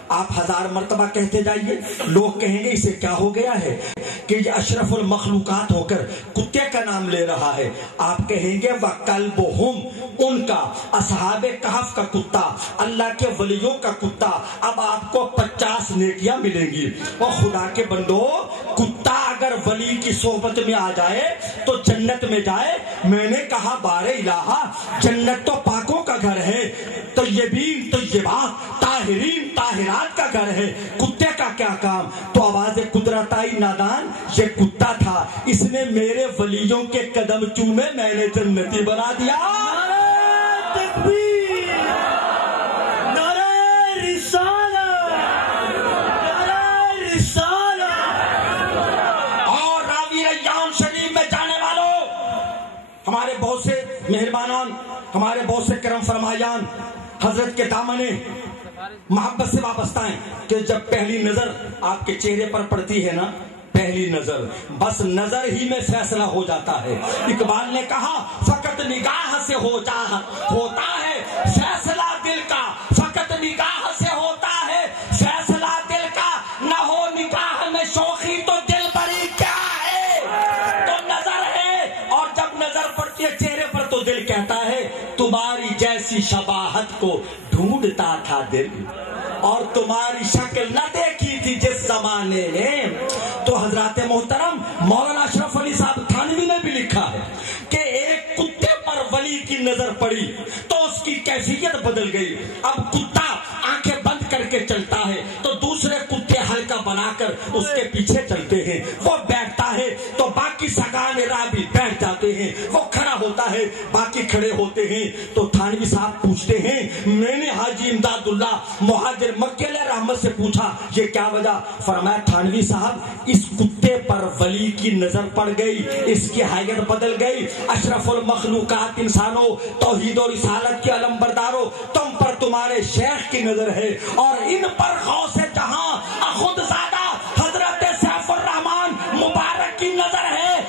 آپ 1000 مرتبہ کہتے جائیے, لوگ کہیں گے اسے کیا ہو گیا ہے کہ یہ اشرف المخلوقات ہو کر کتے کا نام لے رہا ہے. آپ کہیں گے وَقَلْبُهُمْ, ان کا, اصحاب کہف کا کتا, اللہ کے ولیوں کا کتا. اب آپ کو 50 نیکیاں ملیں گی. اور خدا کے بندو, کتا اگر ولی کی صحبت میں آ جائے تو جنت میں جائے. میں نے کہا بار الہ, جنت تو پاکوں کا گھر ہے, طیبین طیبات, طاہرین طاہرات کا گھر ہے. کتے کا کیا کام؟ تو آواز قدرت آئی, نادان یہ کتا تھا, اس نے میرے ولیوں کے قدم چومے, میں نے جنتی بنا دیا. تکبیر, نعرہ رسالت, نعرہ رسالت. اور راوی ریان شریف میں جانے والوں, ہمارے بہت سے مہربانان, ہمارے بہت سے کرم فرمایان حضرت کے دامنے محبت سے وابستہ ہیں, کہ جب پہلی نظر آپ کے چہرے پر پڑتی ہے نا, پہلی نظر, بس نظر ہی میں فیصلہ ہو جاتا ہے. اقبال نے کہا فقط نگاہ سے ہوتا ہے فیصلہ دل کا, فقط نگاہ سے ہوتا ہے فیصلہ دل کا, نہ ہو نگاہ میں شوخی تو دل بری کیا ہے. تو نظر ہے, اور جب نظر پڑتی ہے چہرے پر تو دل کہتا ہے تمہاری جیسی شباہت کو ڈھونڈتا تھا دل, اور تمہاری شکل نہ دیکھی تھی جس زمانے میں. تو حضرات محترم, مولانا اشرف علی صاحب تھانوی نے بھی لکھا ہے کہ ایک کتے پر ولی کی نظر پڑی تو اس کی کیفیت بدل گئی. اب کتا آنکھیں بند کر کے چلتا ہے تو دوسرے کتے ہلکا بنا کر اس کے پیچھے چلتے ہیں. وہ بیٹھتا ہے تو باقی سگانے راہ بھی بیٹھ جاتے ہیں. وہ کھڑا ہوتا ہے, باقی کھڑے ہوتے ہیں. تو تھانوی صاحب پوچھتے ہیں, میں نے حاجی امداد اللہ مہاجر مکی علیہ رحمت سے پوچھا یہ کیا وجہ؟ فرمایا تھانوی صاحب اس کتے پر ولی کی نظر پڑ گئی, اس کی حیت بدل گئی. اشرف المخلوقات انسانوں, توحید و رسالت کے علم برداروں, تم پر تمہارے شیخ کی نظر ہے, اور ان پر غوث جہاں خود زادہ حضرت سیف الرحمان مبارک کی نظر ہے.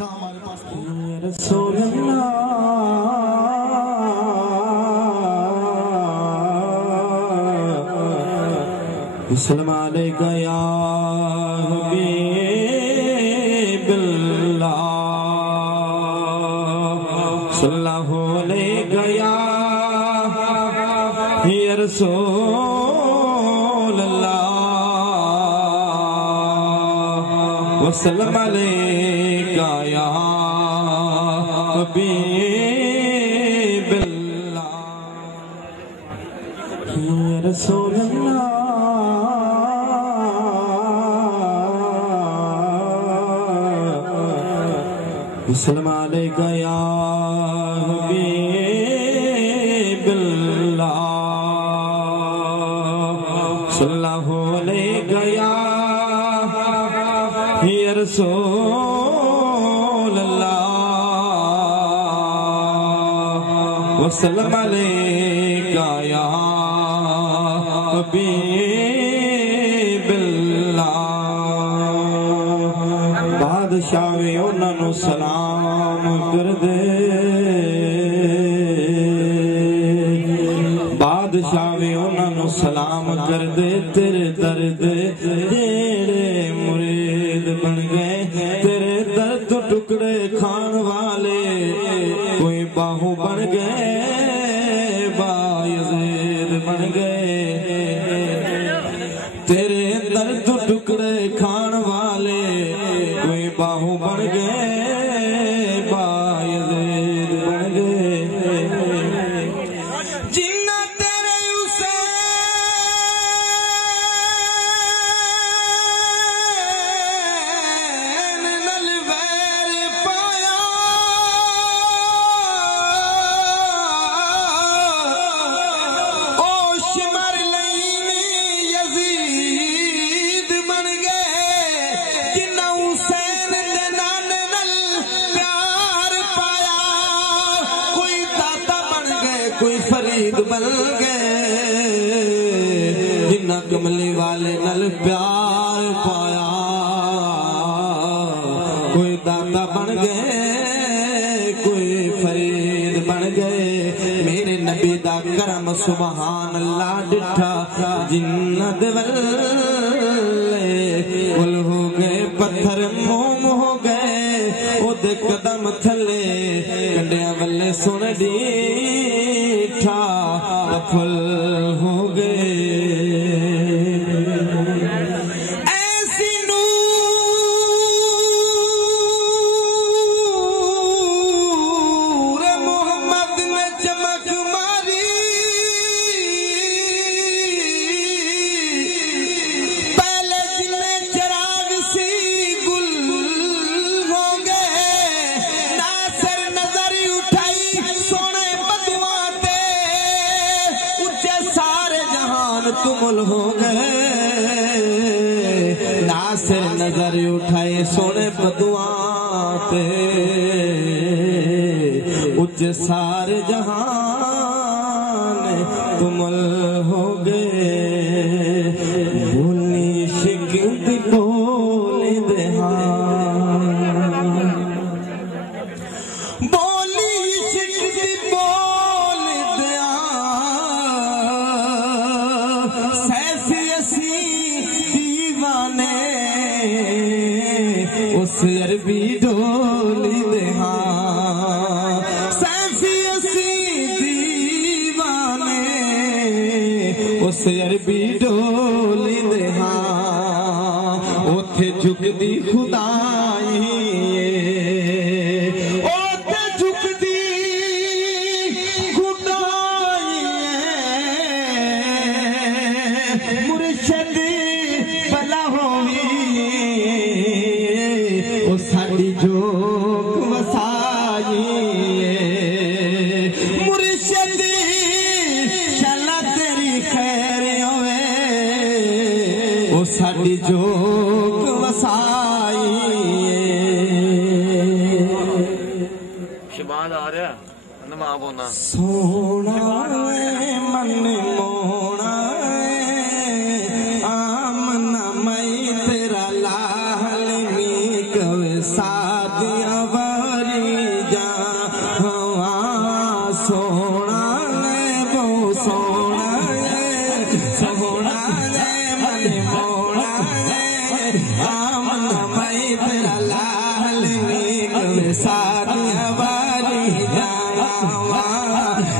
خواہ ہمارے پاس رسول اللہ السلام علیکہ یا حبیب اللہ صلی اللہ علیکہ یا رسول اللہ وسلم علیکہ یا حبیب اللہ یا رسول اللہ وسلم علیکہ یا حبیب اللہ صلی اللہ علیکہ یا رسول اللہ وسلم علیکہ یا حبیب اللہ بادشاہ وی انہاں نوں سلام کر دے بادشاہ وی انہاں نوں سلام کر دے تیرے درد جیڑے مرید بن گئے تیرے درد ٹکڑے کھان والے کوئی باہو بن گئے بایزید بن گئے تیرے درد ٹکڑے کھان والے کوئی باہو بن گئے بایزید بن گئے جنہ تیرے حسین نل ویر پایا او شمر لین یزید بن گئے جنہ حسین دے نانے نل پیار پایا کوئی داتا بن گئے کوئی فرید بن گئے جنہ کملی والے نل پیار پایا کوئی داتا بن گئے کوئی فرید بن گئے میرے نبی دا کرم سبحان اللہ ڈٹھا جنت والے کل ہو گئے پتھر موم ہو گئے او دے قدم تھلے کنڈیاں والے سن ڈیٹھا پھل ہو گئے ایسی نور محمد نے چمک ماری پہلے جنہیں چراغ سی گل ہو گئے ناصر نظر اٹھائی سونے بدواں تے اچھے سارے جہان تمل ہو گئے ناصر نظر اٹھائی سونے بدواں تے اچھے سارے جہان تمل ہو گئے بھولنی شکت بولی دہان بولی شکت بولی دہان سیفی اسی دیوانے اس عربی ڈولی دہان سیفی اسی دیوانے اس عربی ڈولی دہان اوتھے جھک دی خدائی اوتھے جھک دی خدائی مرشد بلا ہوئی او ساڈی جوک وسائی مرشد شالا تیری خیر ہوئے او ساڈی جوک وسائی شبان آ رہا نماں بونا سونا من مونا آمنا مئی تیرا لاحل می کوئے سادیاں کبھی سانیہ والی جاوا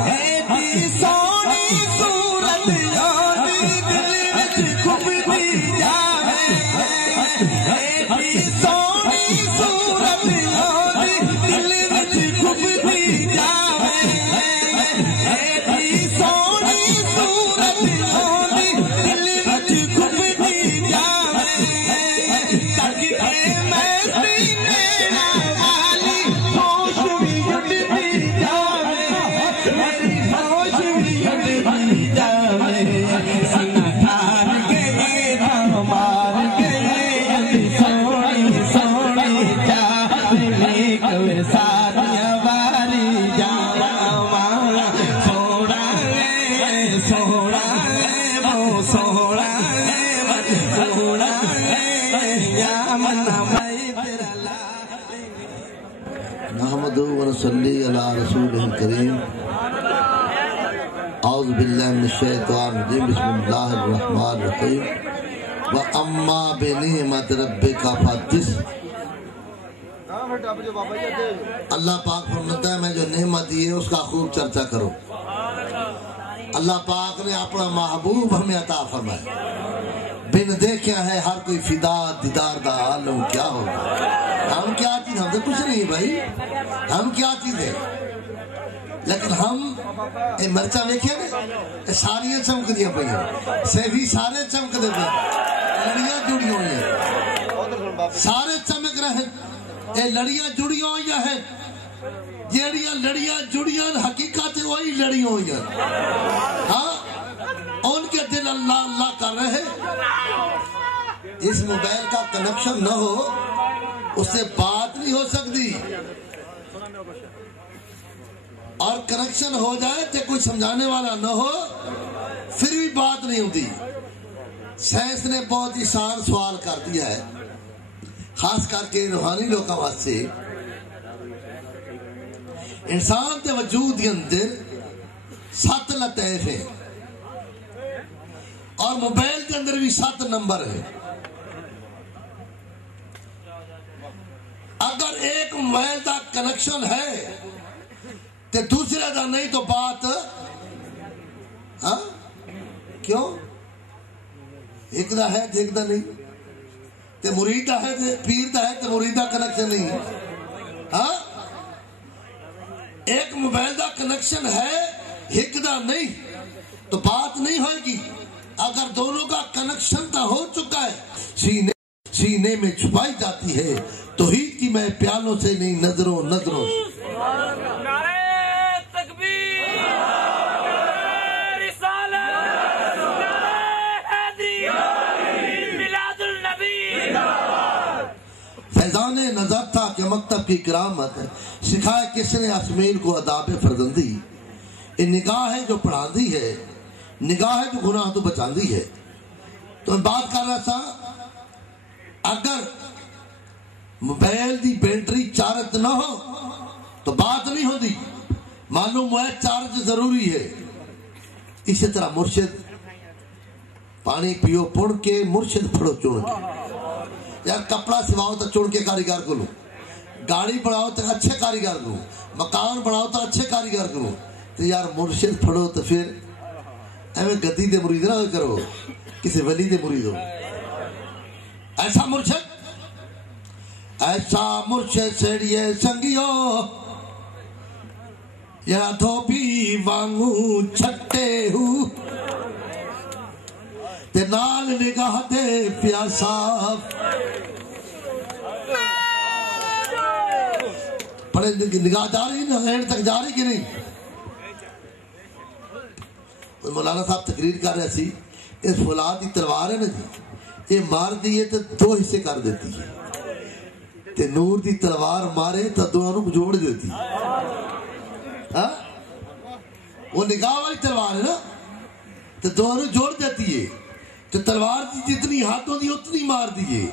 ایڈی سونی صورت یونی دل وچ کھبدی جاوے ایڈی سونی صورت یونی دل وچ کھبدی جاوے ایڈی سونی صورت یونی دل وچ کھبدی جاوے تک اے میں سینے والی ہوش بھی اڑتی جاوے میری ہوش بھی اڑتی جاوے سینہ ٹھار کے گیتا مار کے سونی سونی جاوے کبھی سانیہ والی جاوا سوڑا سوڑا وہ سوڑا سوڑا یا منا میں تیرا نحمد و نصلی علی رسول کریم اعوذ باللہ من الشیطان الرجیم بسم اللہ الرحمن الرحیم وَأَمَّا بِنِعْمَةِ رَبِّكَ فَحَدِّثْ اللہ پاک فرماتا ہے میں جو نعمت دی ہے اس کا خوب چرچا کرو اللہ پاک نے اپنا محبوب ہمیں عطا فرمایا بن دیکھا ہے ہر کوئی فدا دیدار دا عالم کیا ہوگا ہم کیا چیز ہم تو کچھ نہیں بھائی ہم کیا چیز ہے لیکن ہم مرچا ویکھے نا ساریاں چمک دیا پہ سیوی سارے چمک دے پہ لڑیاں جڑی ہوئی ہیں سارے چمک رہے اے لڑیاں جڑی ہوئی ہیں جیڑیاں لڑیاں جڑیاں حقیقت وہی لڑی ہوئی ہیں ہاں ان کے دل اللہ اللہ کر رہے اس موبائل کا کنیکشن نہ ہو اس سے بات نہیں ہو سکتی اور کنیکشن ہو جائے تو کوئی سمجھانے والا نہ ہو پھر بھی بات نہیں ہوتی سائنس نے بہت ہی آسان سوال کر دیا ہے خاص کر کے روحانی لوگوں واسطے انسان کے وجود کے اندر 7 لطائف ہیں اور موبائل کے اندر بھی 7 نمبر ہے اگر ایک موبائل کا کنیکشن ہے تو دوسرے کا نہیں تو بات ہاں کیوں ایک دا ہے ایک دا نہیں تے مرید دا ہے پیر دا ہے تے مرید دا کنیکشن نہیں ہاں ایک موبائل دا کنیکشن ہے ایک دا نہیں تو بات نہیں ہوئے گی اگر دونوں کا کنیکشن تا ہو چکا ہے سینے میں چھپائی جاتی ہے توحید کی میں پیالوں سے نہیں نظروں نظروں فیضان نظر تھا کہ مکتب کی کرامت سکھائے کس نے اسمیل کو اداب فرزندی یہ نگاہ ہے جو پڑھاندی ہے نگاہ ہے جو گناہ تو بچاندی ہے تو میں بات کر رہا تھا اگر موبائل دی بیٹری چارج نہ ہو تو بات نہیں ہوتی معلوم ہے چارج ضروری ہے اسی طرح مرشد پانی پیو پڑ کے مرشد پڑھو چڑ کے یار کپڑا سواؤ تو چڑ کے کاریگر کو لو گاڑی بڑھاؤ تو اچھے کاریگر کو مکان بڑھاؤ تو اچھے کاریگر کو تو یار مرشد پڑھو تو پھر ایویں گدی دے مرید نہ کرو کسی ولی دے مرید ہو ایسا مرشد سیڑیے سنگیو یا دھوبی وانگو چھٹے ہو تے نال نگاہ دے پیاسا پڑھے نگاہ جا رہی نا اینڈ تک جا رہی کہ نہیں مولانا صاحب تقریر کر رہے سی اس فولاد کی تلوار ہے نا جی یہ مار دیئے تو 2 حصے کر دیتی ہے تے نور دی تلوار مارے تو دونوں کو جوڑ دیتی ہاں وہ نگاہ والی تلوار ہے نا تو دونوں جوڑ دیتی ہے تو تلوار دی جتنی ہاتھ ہوتی اتنی مار دیئے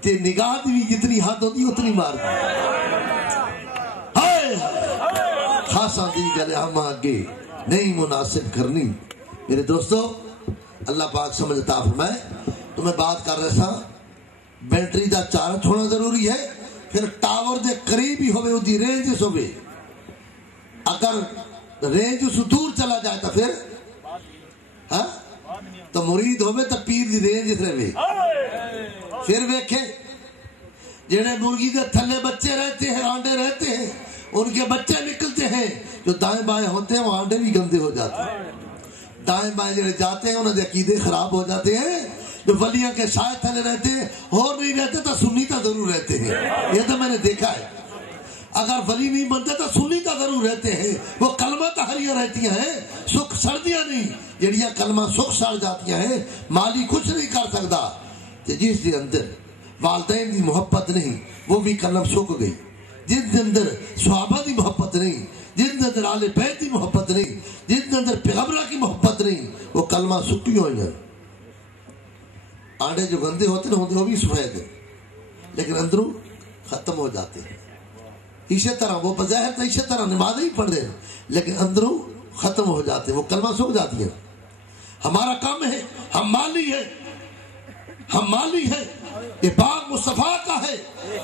تے نگاہ دی بھی جتنی ہاتھ ہوتی اتنی مار دیئے خاصا دی گلے ہم آگے نہیں مناسب کرنی میرے دوستو اللہ پاک سمجھ عطا فرمائے تو میں بات کر رہا تھا بیٹری دا چارج ہونا ضروری ہے پھر ٹاور دے قریب ہی ہوئے اودی رینج ہوئے اگر رینج اس دور چلا جائے تو پھر ہاں تو مرید ہوئے تو پیر دی رینج رہے پھر ویکھے جنہیں مرغی دے تھلے بچے رہتے ہیں آنڈے رہتے ہیں ان کے بچے نکلتے ہیں جو دائیں بائیں ہوتے ہیں وہ آنڈے بھی گندے ہو جاتے ہیں دائیں بائیں جڑے جاتے ہیں انہیں عقیدے خراب ہو جاتے ہیں جو ولیاں کے سائے تھلے رہتے ہیں اور نہیں رہتے تو سنی تو ضرور رہتے ہیں یہ تو میں نے دیکھا ہے اگر ولی نہیں بنتے تو سنی تو ضرور رہتے ہیں وہ کلمہ تحریاں رہتی ہیں سکھ سردیاں نہیں جڑیاں کلمہ سکھ سڑ جاتی ہیں مالی کچھ نہیں کر سکتا جس کے اندر والدین کی محبت نہیں وہ بھی کلم سک گئی جس کے اندر صحابہ کی محبت نہیں جس کے اندر آل بیت کی محبت نہیں جس کے اندر پیغمبرہ کی محبت نہیں وہ کلمہ سکی ہوئی ہیں آنڈے جو گندے ہوتے ہیں وہ بھی سفید ہیں لیکن اندروں ختم ہو جاتے ہیں اسی طرح وہ بظاہر تو اسی طرح نماز ہی پڑھ رہے ہیں لیکن اندروں ختم ہو جاتے ہیں وہ کلمہ سک جاتی ہیں ہمارا کام ہے ہم مالی ہے یہ باغ مصطفیٰ کا ہے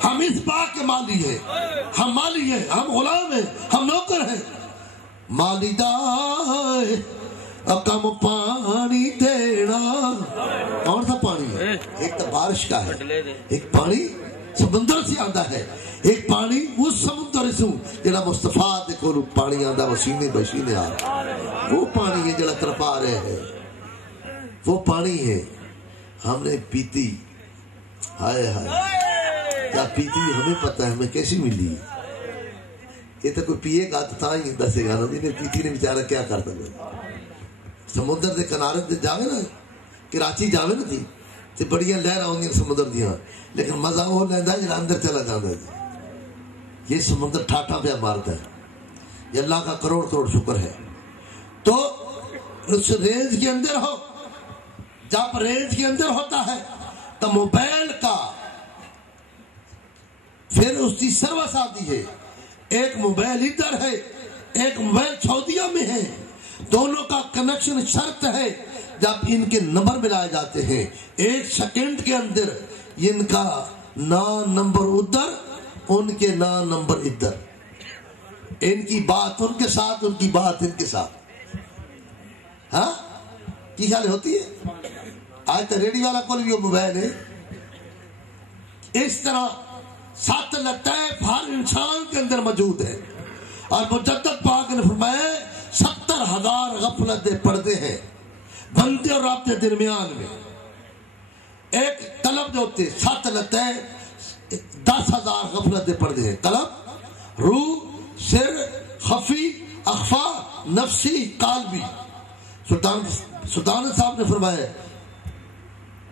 ہم اس باغ کے مالی ہیں ہم مالی ہیں ہم غلام ہیں ہم نوکر ہیں مالی دائے کم پانی دینا کون سا پانی ہے ایک تو بارش کا ہے ایک پانی سمندر سے آتا ہے ایک پانی اس سمندر سے جڑا مصطفیٰ دے کولو پانی آندا وہ سینے بشینے آ وہ پانی ہے جڑا تڑپا رہے ہیں وہ پانی ہے ہم نے پیتی ہائے ہائے کیا پیتی ہمیں پتہ ہے ہمیں کیسی ملی یہ تو کوئی پیے گا تو ہی دسے گا نا پیتی نے بیچارہ کیا کرتا ہے سمندر دے کنارے تے جاوے نا کراچی جاوے نا تھی تے بڑیاں لہر آؤں سمندر دیاں لیکن مزہ وہ لینا ہے جڑا اندر چلا جاتا ہے یہ سمندر ٹھاٹھا پہ مارتا ہے یہ اللہ کا کروڑ کروڑ شکر ہے تو اس رینج کے اندر ہو جب رینج کے اندر ہوتا ہے تو موبائل کا پھر اس کی سروس آتی ہے ایک موبائل ادھر ہے ایک موبائل سعودیہ میں ہے دونوں کا کنیکشن شرط ہے جب ان کے نمبر ملائے جاتے ہیں ایک سیکنڈ کے اندر ان کا نام نمبر ادھر ان کے نام نمبر ادھر ان کی بات ان کے ساتھ ان کی بات ان کے ساتھ ہاں کی خیال ہوتی ہے آج تو ریڈیو والا کول بھی وہ موبائل ہے اس طرح سات لطائف ہر انسان کے اندر موجود ہے اور مجدد پاک نے فرمایا 70,000 غفلت دے پردے ہیں بندے اور رب کے درمیان میں ایک قلب جو ہوتے 7 لطائف 10,000 غفلت دے پردے ہیں قلب روح سر خفی اخفا نفسی قلبی سلطان صاحب نے فرمایا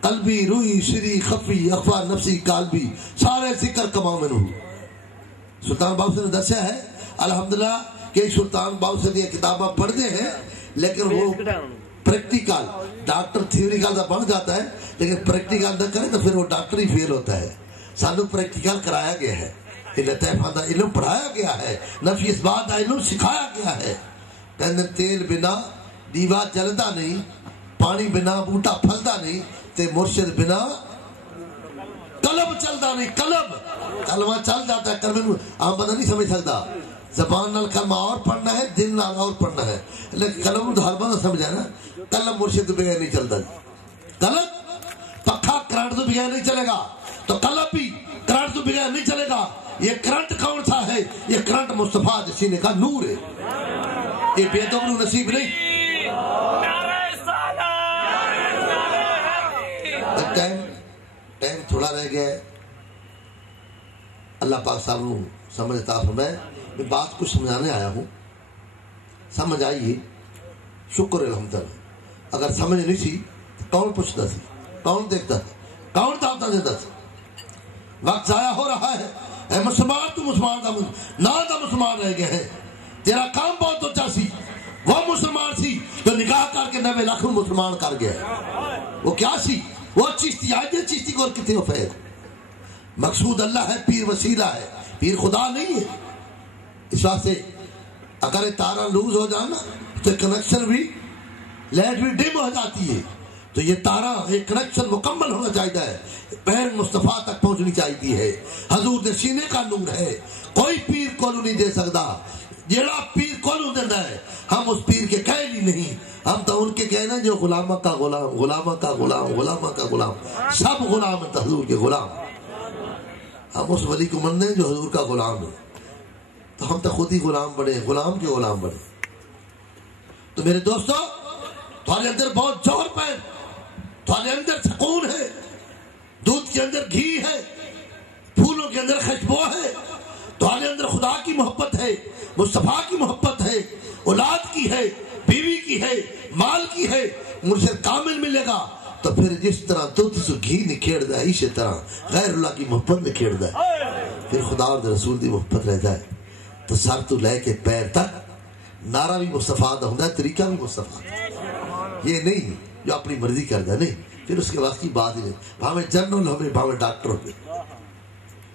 قلبی روحی سری خفی اخفا نفسی قلبی سارے ذکر کما میں سلطان باؤ سے نے دسیا ہے الحمدللہ کہ سلطان باؤ سے یہ کتابیں پڑھتے ہیں لیکن وہ پریکٹیکل ڈاکٹر تھیوریکل کا بن جاتا ہے لیکن پریکٹیکل نہ کرے تو پھر وہ ڈاکٹر ہی فیل ہوتا ہے سانو پریکٹیکل کرایا گیا ہے لطائفہ دا علم پڑھایا گیا ہے نفی اس بات دا علم سکھایا گیا ہے کہنے تیل بنا دیوا چلتا نہیں پانی بنا بوٹا پھلتا نہیں تے مرشد بنا قلب چلتا نہیں کلمہ چل جاتا ہے کلمہ عام بندہ نہیں سمجھ سکتا زبان نال کلمہ اور پڑھنا ہے دل نال اور پڑھنا ہے لیکن کلمہ تو ہر بندہ سمجھا نا کلم مرشد بغیر نہیں چلتا کلم پکھا کرنٹ تو بغیر نہیں چلے گا تو کلم بھی کرنٹ تو بغیر نہیں چلے گا یہ کرنٹ کون سا ہے یہ کرنٹ مصطفیٰ سینے کا نور ہے یہ بے دبر نصیب نہیں ٹائم تھوڑا رہ گیا ہے اللہ پاک صاحب سمجھ عطا فرمائے میں بات کچھ سمجھانے آیا ہوں سمجھ آئیے شکر الحمدللہ اگر سمجھ نہیں سی کون پوچھتا سی کون دیکھتا سی کون دعوت دیتا سی وقت ضائع ہو رہا ہے اے مسلمان تو مسلمان دا نہ دا مسلمان رہ گئے ہیں تیرا کام بہت اچھا سی وہ مسلمان سی جو نکاح کر کے 90 لاکھ مسلمان کر گیا وہ کیا سی وہ چشتی آج چشتی کو اور کتنے ہو فید مقصود اللہ ہے پیر وسیلہ ہے پیر خدا نہیں ہے اس واسطے اگر تارا لوز ہو جانا تو کنیکشن بھی لائٹ بھی ڈم ہو جاتی ہے تو یہ تارا ایک کنیکشن مکمل ہونا چاہیے، پیر مصطفیٰ تک پہنچنی چاہیے ہے، حضور دے سینے کا نور ہے، کوئی پیر کولو نہیں دے سکتا، جیڑا پیر کولو دینا ہے ہم اس پیر کے قائل ہی نہیں، ہم تو ان کے کہنا جو غلامہ کا غلام، غلامہ کا غلام، غلامہ کا غلام، سب غلام ہیں حضور کے غلام، ہم اس ولی کو مننے جو حضور کا غلام ہے، تو ہم تو خود ہی غلام بنے، غلام کے غلام بنے۔ تو میرے دوستو تھوڑے اندر بہت جوہر پہ، تھوڑے اندر سکون ہے، دودھ کے اندر گھی ہے، پھولوں کے اندر خوشبو ہے، تھوڑے اندر خدا کی محبت ہے، مصطفیٰ کی محبت ہے، اولاد کی ہے، بیوی کی ہے، مال کی ہے، مرشد کامل ملے گا تو پھر جس طرح دودھ سے گھی نکھیڑ ہے اسی طرح غیر اللہ کی محبت نکھیڑ ہے، پھر خدا اور رسول کی محبت رہ جائے تو سر تو لے کے پیر تک نعرہ بھی مصطفیٰ دا ہوتا ہے، طریقہ بھی مصطفیٰ دا، یہ نہیں جو اپنی مرضی کرتا ہے، نہیں، پھر اس کے وقت کی بات ہی نہیں، بھاوے جنرل ہو گئے بھاوے ڈاکٹر ہو گئے،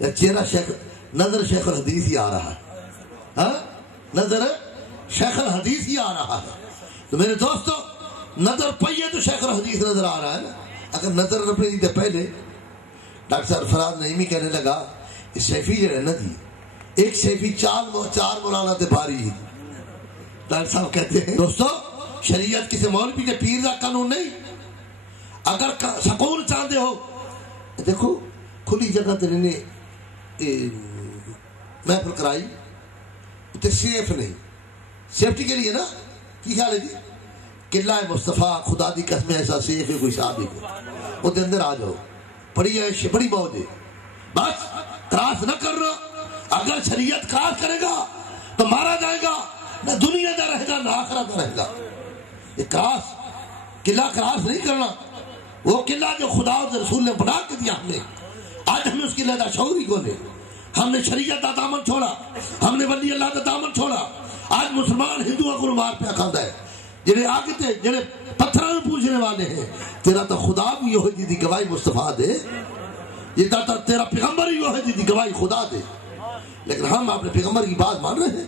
یا چہرہ شیخ نظر شیخ الحدیث ہی آ رہا ہے، ہاں نظر شیخ الحدیث ہی آ رہا ہے۔ تو میرے دوستو نظر پہیے تو شیخ الحدیث نظر آ رہا ہے نا، اگر نظر نہ پہی تھے پہلے ڈاکٹر صاحب فراد نعیمی کہنے لگا اس شیفی جو ہے نا دی ایک شیفی چار مولانا تے بھاری، ڈاکٹر صاحب کہتے ہیں دوستو شریعت کسی مولوی نے پیر کا قانون نہیں، اگر سکون چاہتے ہو دیکھو کھلی جگہ تے نے محفل کرائی تے سیف نہیں، سیفٹی کے لیے نا کی خیال ہے جی، قلعہ مصطفیٰ خدا دی قسم ایسا سیف ہے کوئی صاحب ہی کو وہ اندر آ جاؤ، بڑی عیش بڑی موج ہے، بس کراس نہ کر رہا، اگر شریعت کراس کرے گا تو مارا جائے گا، نہ دنیا دا رہے گا نہ آخرت دا رہے گا، یہ کراس قلعہ کراس نہیں کرنا، وہ قلعہ جو خدا اور رسول نے بنا کے دیا ہم نے، آج ہمیں اس قلعہ دا شعور ہی کون ہے، ہم نے شریعت دا دامن چھوڑا، ہم نے ولی اللہ دا دامن چھوڑا، آج مسلمان ہندوؤں کو مار پہ کھاتا ہے، جنہیں آگے تھے جنہیں پتھروں پوچھنے والے ہیں، تیرا تو خدا بھی یہ جی دی گواہی مصطفیٰ دے، یہ تا تیرا پیغمبر ہی یہ جی دی گواہی خدا دے، لیکن ہم اپنے پیغمبر کی بات مان رہے ہیں،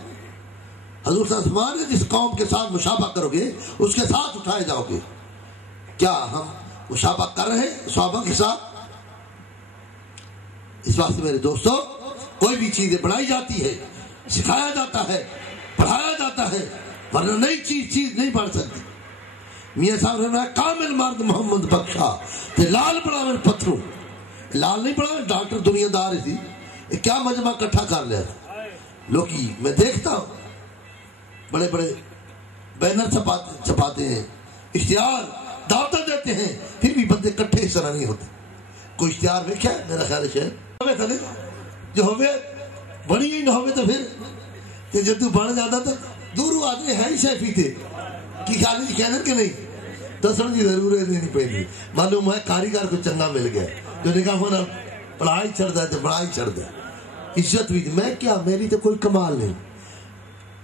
حضور صلی اللہ علیہ وسلم جس قوم کے ساتھ مشابہ کرو گے اس کے ساتھ اٹھائے جاؤ گے، کیا ہم مشابہ کر رہے ہیں صحابہ کے ساتھ؟ اس واسطے میرے دوستو کوئی بھی چیزیں بنائی جاتی ہے، سکھایا جاتا ہے، پڑھایا جاتا ہے، ورنہ نئی چیز نہیں بڑھ سکتی۔ میاں صاحب نے کہا کامل مرد محمد بخشا تے لال بڑھاوے پتھروں، لال نہیں بڑھاوے ڈاکٹر دنیا دار تھی، کیا مجمع کٹھا کر لیا لوگ، میں دیکھتا ہوں بڑے بڑے بینر چھپاتے ہیں، اشتہار دعوتیں دیتے ہیں، پھر بھی بندے کٹھے اس طرح نہیں ہوتے، کوئی اشتہار دیکھا ہے میرا خیال ہے جو ہوئے بڑی ہی نہ ہوئے تو پھر کہ جب تو بڑھ جاتا تو دور آدمی ہے ہی شیفی تھے کی خالی کہنے کے نہیں دسن کی ضرورت نہیں پہنی، معلوم ہے کاریگر کو چنگا مل گیا جو نے کہا ہونا پڑھائی چڑھتا ہے تو بڑھائی چڑھتا ہے، عزت بھی میں کیا میری تو کوئی کمال نہیں،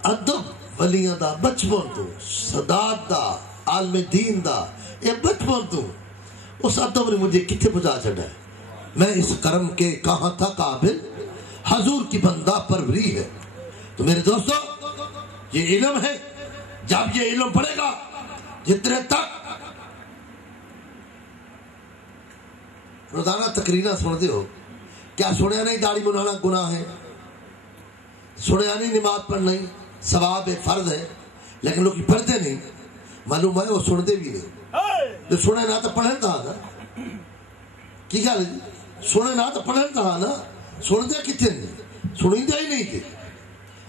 ادب ولیاں دا بچپن تو سداد دا عالم دین دا یہ بچپن تو اس ادب نے مجھے کتنے پہنچا چڑھا ہے، میں اس کرم کے کہاں تھا قابل حضور کی بندہ پروری ہے۔ تو میرے دوستو یہ علم ہے، جب یہ علم پڑے گا جتنے تک روزانہ تقریریں سنتے ہو، کیا سنیا نہیں داڑھی منانا گناہ ہے، سنیا نہیں نماز پڑھنا ثواب ہے فرض ہے، لیکن لوگ پڑھتے نہیں، معلوم ہے وہ سنتے بھی نہیں، جو سنے نہ تو پڑھیں تھا نا کی گل ہے، سنے نہ تو پڑھیں تھا نا، سنتے کتنے نہیں، سنیندے ہی نہیں تھے،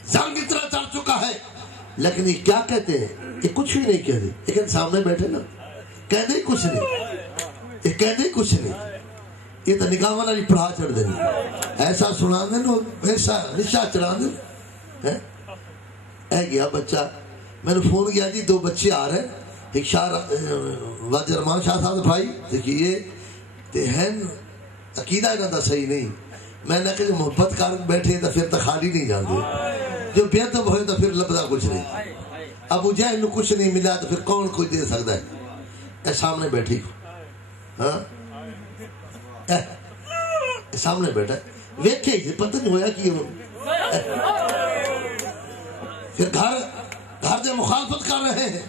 زنگ اتنا چل چکا ہے، لیکن یہ کیا کہتے ہیں، یہ کچھ بھی نہیں کہتے، لیکن سامنے بیٹھے نا کہتے ہی کچھ نہیں، یہ کہتے ہی کچھ نہیں، یہ تو نگاہ والا نہیں پڑھا چڑھ دیں، ایسا سنا دیں ایسا نشا چڑھا دیں، اے گیا بچہ، میں نے فون کیا جی 2 بچے آ رہے ہیں، ایک شاہ واجد رحمان شاہ صاحب بھائی دیکھیے تے ہیں عقیدہ انہوں دا صحیح نہیں، میں نے کہا جو محبت کر بیٹھے تو پھر تو خالی نہیں جاندے، جو بےدب ہوئے تو پھر لبدا کچھ نہیں، ابو جہل نو کچھ نہیں ملا تو پھر کون کچھ دے سکتا ہے، اے سامنے بیٹھی ہاں اے سامنے بیٹھا ویکھے ہی پتہ نہیں ہویا کہ پھر گھر دے مخالفت کر رہے ہیں،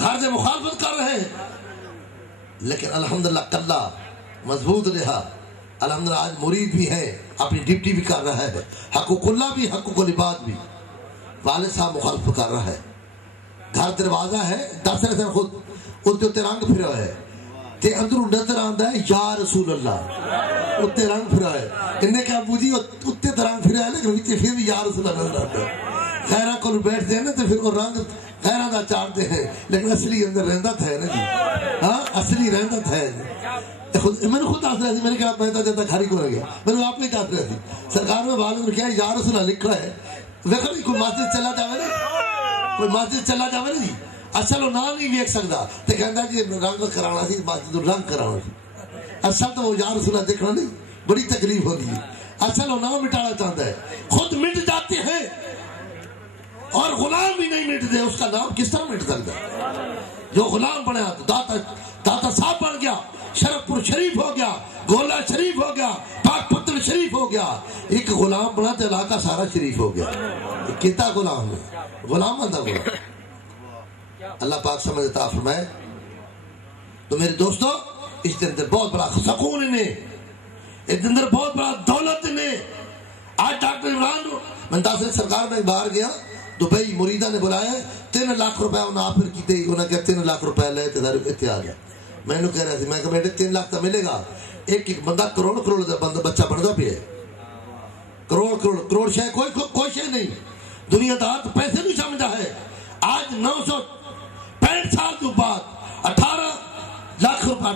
گھر دے مخالفت کر رہے ہیں، لیکن الحمدللہ کلّا مضبوط رہا. الحمدللہ آج مرید بھی ہے, اپنی ڈپٹی بھی کر رہا ہے, حقوق اللہ بھی حقوق العباد بھی. والد صاحب مخالف کر رہا ہے. گھر دروازہ ہے 10 رہتے خود اتنے رنگ پھرا ہے تے اندروں نظر آندا ہے یا رسول اللہ, اتنے رنگ پھرا ہے. انہیں کہا ابو جی اتنے تو رنگ پھرا ہے لیکن پھر بھی یا رسول اللہ نظر آتا ہے. خیرہ کو بیٹھتے ہیں نا تو پھر وہ رنگ خیرہ دا چاڑتے ہیں, لیکن اصلی اندر رہندت ہے نا جی. ہاں اصلی رہندت ہے. میں نے خود دس رہا تھی, میں نے کہا میں جاتا گھر ہی کو رہ گیا, میں نے آپ کو ہی دس رہا تھی. سرکار میں والد نے کہا یا رسول اللہ لکھا ہے. دیکھو نہیں کوئی مسجد چلا جاوے نا, کوئی مسجد چلا جاوے نا جی, اصل وہ نام نہیں ویک سکتا تو کہتا جی رنگ کرانا سی, مسجد رنگ کرانا سی. اصل تو وہ یا رسول اللہ دیکھنا نہیں, بڑی تکلیف ہوتی ہے. اصل وہ نام مٹانا چاہتا ہے, خود مٹ جاتے ہیں اور غلام بھی نہیں مٹتے. اس کا نام کس طرح مٹ سکتا ہے؟ جو غلام بنا تو داتا صاحب بن گیا, شرف پور شریف ہو گیا, گولا شریف ہو گیا, پاک پتن شریف ہو گیا. ایک غلام بنا تو علاقہ سارا شریف ہو گیا. کتنا غلام ہے, غلام بندہ غلام. اللہ پاک سمجھ عطا فرمائے. تو میرے دوستو اس کے اندر بہت بڑا سکون نے, اس کے اندر بہت بڑا دولت نے. آج ڈاکٹر عمران منتاثر سرکار میں باہر گیا, دبئی مریدہ نے بلایا, 3 لاکھ روپے انہیں آفر کی تھی. انہیں کہا 3 لاکھ روپے لے اتنے آ گیا. میں نے کہہ رہا تھی, میں کہا بیٹے 3 لاکھ تو ملے گا, ایک بندہ کروڑ بندہ بچہ بنتا پہ ہے. کروڑ شے کوئی شے نہیں. دنیا دار تو پیسے نہیں سمجھا ہے. آج 965 سال کے بعد 18 لاکھ روپے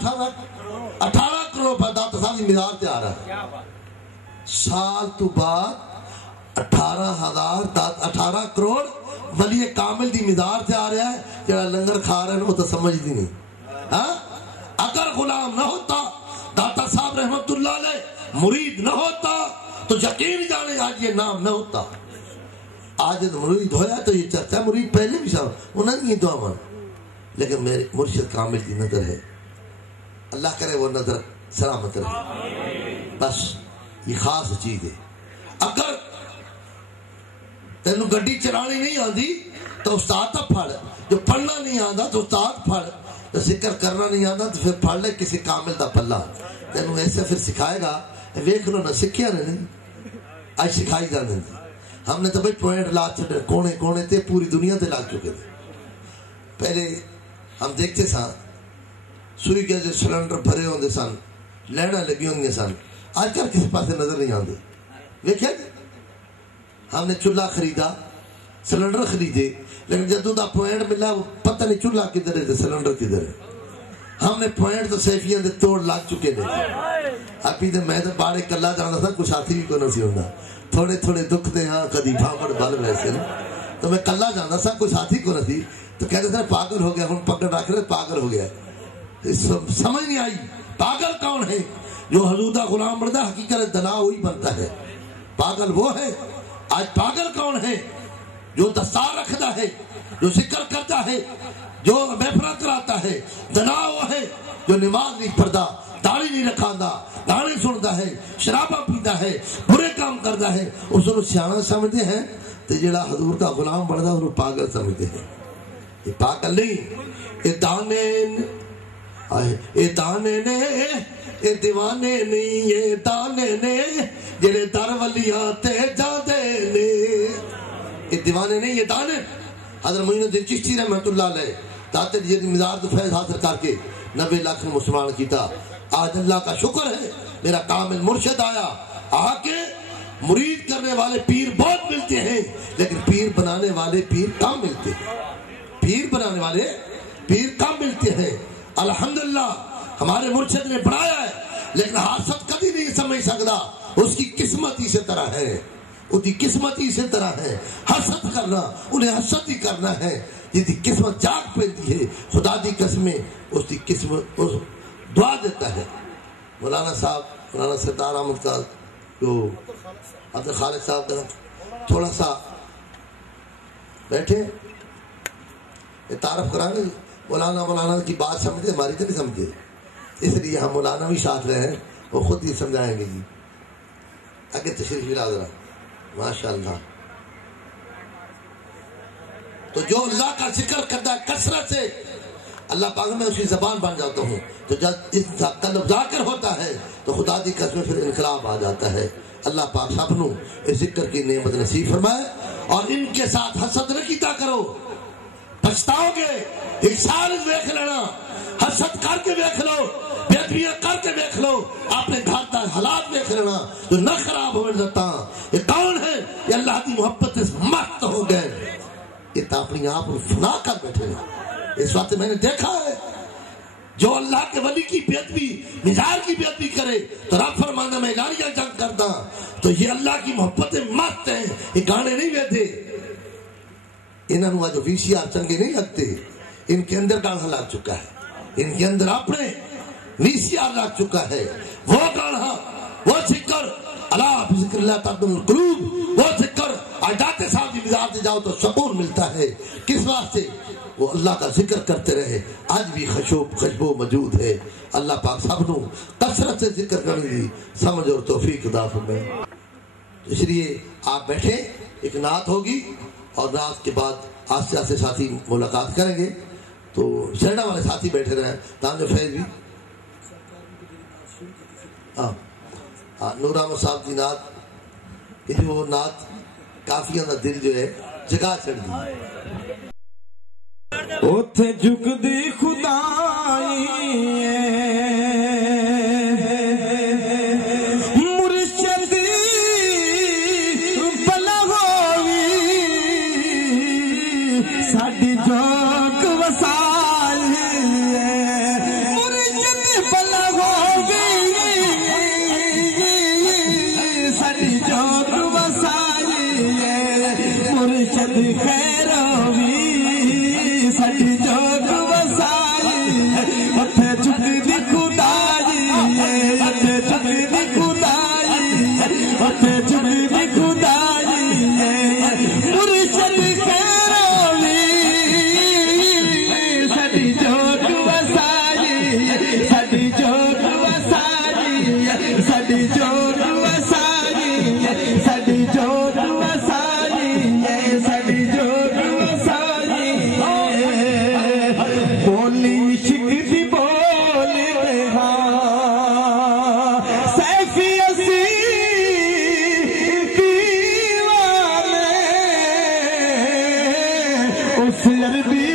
18 کروڑ روپے داتا صاحب کی مزار سے آ رہا ہے. سال تو بعد 18 کروڑ ولی کامل دی مزار سے آ رہا ہے. جڑا لنگر کھا رہے ہیں وہ تو سمجھتی نہیں. ہاں اگر غلام نہ ہوتا, داتا صاحب رحمت اللہ علیہ مرید نہ ہوتا تو یقین جانے آج یہ نام نہ ہوتا. آج مرید ہویا تو یہ چرچا مرید پہلے بھی صاحب انہوں نے یہ دعا مان, لیکن میرے مرشد کامل کی نظر ہے. اللہ کرے وہ نظر سلامت رہے. بس یہ خاص چیز ہے. اگر تینوں گڈی چلانی نہیں آتی تو استاد تو پڑھ, جو پڑھنا نہیں آتا تو استاد پڑھ, تو ذکر کرنا نہیں آتا تو پھر پڑھ لے کسی کامل دا پلہ. تینوں ایسے پھر سکھائے گا, ویکھ لو نہ سکھیا نے نہیں, آج سکھائی جانے دی. ہم نے تو بھائی پوائنٹ لا چھڑے کونے کونے تے پوری دنیا تے لا چکے تھے. پہلے ہم دیکھتے سن سوئی کے جو سلنڈر بھرے ہوندے سن, لائناں لگی ہوندی سن. آج کل کسی پاسے نظر نہیں آتے. ویکھیا ہم نے چولہا خریدا, سلنڈر خریدے, لیکن جدوں دا پوائنٹ ملا وہ پتہ نہیں چولہا کدھر ہے سلنڈر کدھر ہے. ہم نے پوائنٹ تو سیفیاں دے توڑ لگ چکے نے. ابھی تو میں تو باڑے کلا جانا تھا, کوئی ساتھی بھی کوئی نہ سی ہوندا. تھوڑے تھوڑے دکھ دے ہاں کدی بھاوڑ بل ویسے نا, تو میں کلا جانا تھا, کوئی ساتھی کو نہ تھی. تو کہتے تھے پاگل ہو گیا, ہم پکڑ رکھ رہے پاگل ہو گیا. سمجھ نہیں آئی پاگل کون ہے. جو حضور دا غلام بنتا حقیقت دلا وہی بنتا ہے. پاگل وہ ہے. آج پاگل کون ہے؟ جو دستار رکھتا ہے, جو ذکر کرتا ہے, جو محفل کراتا ہے. دنا وہ ہے جو نماز نہیں پڑھتا, داڑھی نہیں رکھاتا, گانے سنتا ہے, شرابہ پیتا ہے, برے کام کرتا ہے. اس کو سیاح سمجھتے ہیں, تو جڑا حضور کا غلام بنتا اس کو پاگل سمجھتے ہیں. یہ پاگل نہیں, یہ دانے نے یہ دیوانے نہیں, یہ دانے نے جڑے در ولیاں تے جاندے نے. یہ دیوانے نہیں, یہ دانے. حضرت معین الدین چشتی رحمت اللہ علیہ داتے جی مزار تو فیض حاصل کر کے 90 لاکھ مسلمان کیتا. آج اللہ کا شکر ہے میرا کامل مرشد آیا. آ کے مرید کرنے والے پیر بہت ملتے ہیں, لیکن پیر بنانے والے پیر کم ملتے ہیں. پیر بنانے والے پیر کم ملتے ہیں. الحمدللہ ہمارے مرشد نے بڑھایا ہے, لیکن حسد کبھی نہیں سمجھ سکتا. اس کی قسمت اسی طرح ہے, اس کی قسمت اسی طرح ہے. حسد کرنا انہیں حسد ہی کرنا ہے. جس کی قسمت جاگ پہنتی ہے خدا دی قسمیں اس کی قسمت اس دعا دیتا ہے. مولانا صاحب, مولانا سردار احمد کا جو عبد الخالق صاحب کا تھوڑا سا بیٹھے یہ تعارف کرائیں. مولانا کی بات سمجھے, ہماری تو نہیں سمجھے, اس لیے ہم مولانا بھی ساتھ رہے ہیں, وہ خود ہی سمجھائیں گے. جی آگے تشریف لا ذرا. ماشاء اللہ. تو جو اللہ کا ذکر کرتا ہے کثرت سے, اللہ پاک میں اس کی زبان بن جاتا ہوں، تو جب اس کا قلب ذاکر ہوتا ہے تو خدا دی قسم پھر انقلاب آ جاتا ہے۔ اللہ پاک سب نو اس ذکر کی نعمت نصیب فرمائے، اور ان کے ساتھ حسد نہ کیتا کرو، پچھتاؤ گے۔ ایک سال دیکھ لینا، حسد کر کے دیکھ لو، بیدبیاں کر کے دیکھ لو، اپنے گھر کا حالات دیکھ لینا جو نہ خراب ہو جاتا۔ یہ کون ہے؟ یہ اللہ کی محبت سے مست ہو گئے، یہ تو اپنی آپ فنا کر بیٹھے ہیں۔ اس وقت میں نے دیکھا ہے جو اللہ کے ولی کی بیدبی، مزار کی بیدبی کرے تو رب فرمانا میں اعلانیہ جنگ کرتا، تو یہ اللہ کی محبت مست ہیں، یہ گانے نہیں ویدے، انہوں جو وی سی آر چنگے نہیں لگتے، ان کے اندر گانا لگ چکا ہے، ان کے اندر اپنے وی سی آر لگ چکا ہے۔ وہ گانا، وہ ذکر، اللہ بذکر اللہ تطمئن القلوب، وہ ذکر اجداد صاحب کی مزار سے جاؤ تو سکون ملتا ہے۔ کس واسطے؟ وہ اللہ کا ذکر کرتے رہے، آج بھی خوشبو موجود ہے۔ اللہ پاک سب نو کثرت سے ذکر کرنے کی سمجھ اور توفیق عطا فرمائے۔ اس لیے آپ بیٹھے، ایک نعت ہوگی اور نعت کے بعد آستے آستے ساتھی ملاقات کریں گے، تو شرنا والے ساتھی بیٹھے رہے، تانجو فیض بھی نور احمد صاحب کی نعت، وہ نعت کافی اندر دل جو ہے جگہ چڑھ دی۔ اوتھے جھکدی خدائی مرشد بلا ہووی ساڈی جوک وسال مرشد بلا ہووی ساڈی جوک وسال مرشد خیر ہووی ساڈی جوک وسائی، اوتھے جھکدی خدائی، اوتھے جھکدی خدائی، اوتھے جھکدی خدائی، مرشد خیر ہووی ساڈی جوک وسائی، ساڈی جوک وسائی، ساڈی جوک وسائی، ساڈی جوک وسائی، ساڈی جوک وسائی۔ بولی شکتی بول رہا سیفی اسی دیوانے اس عربی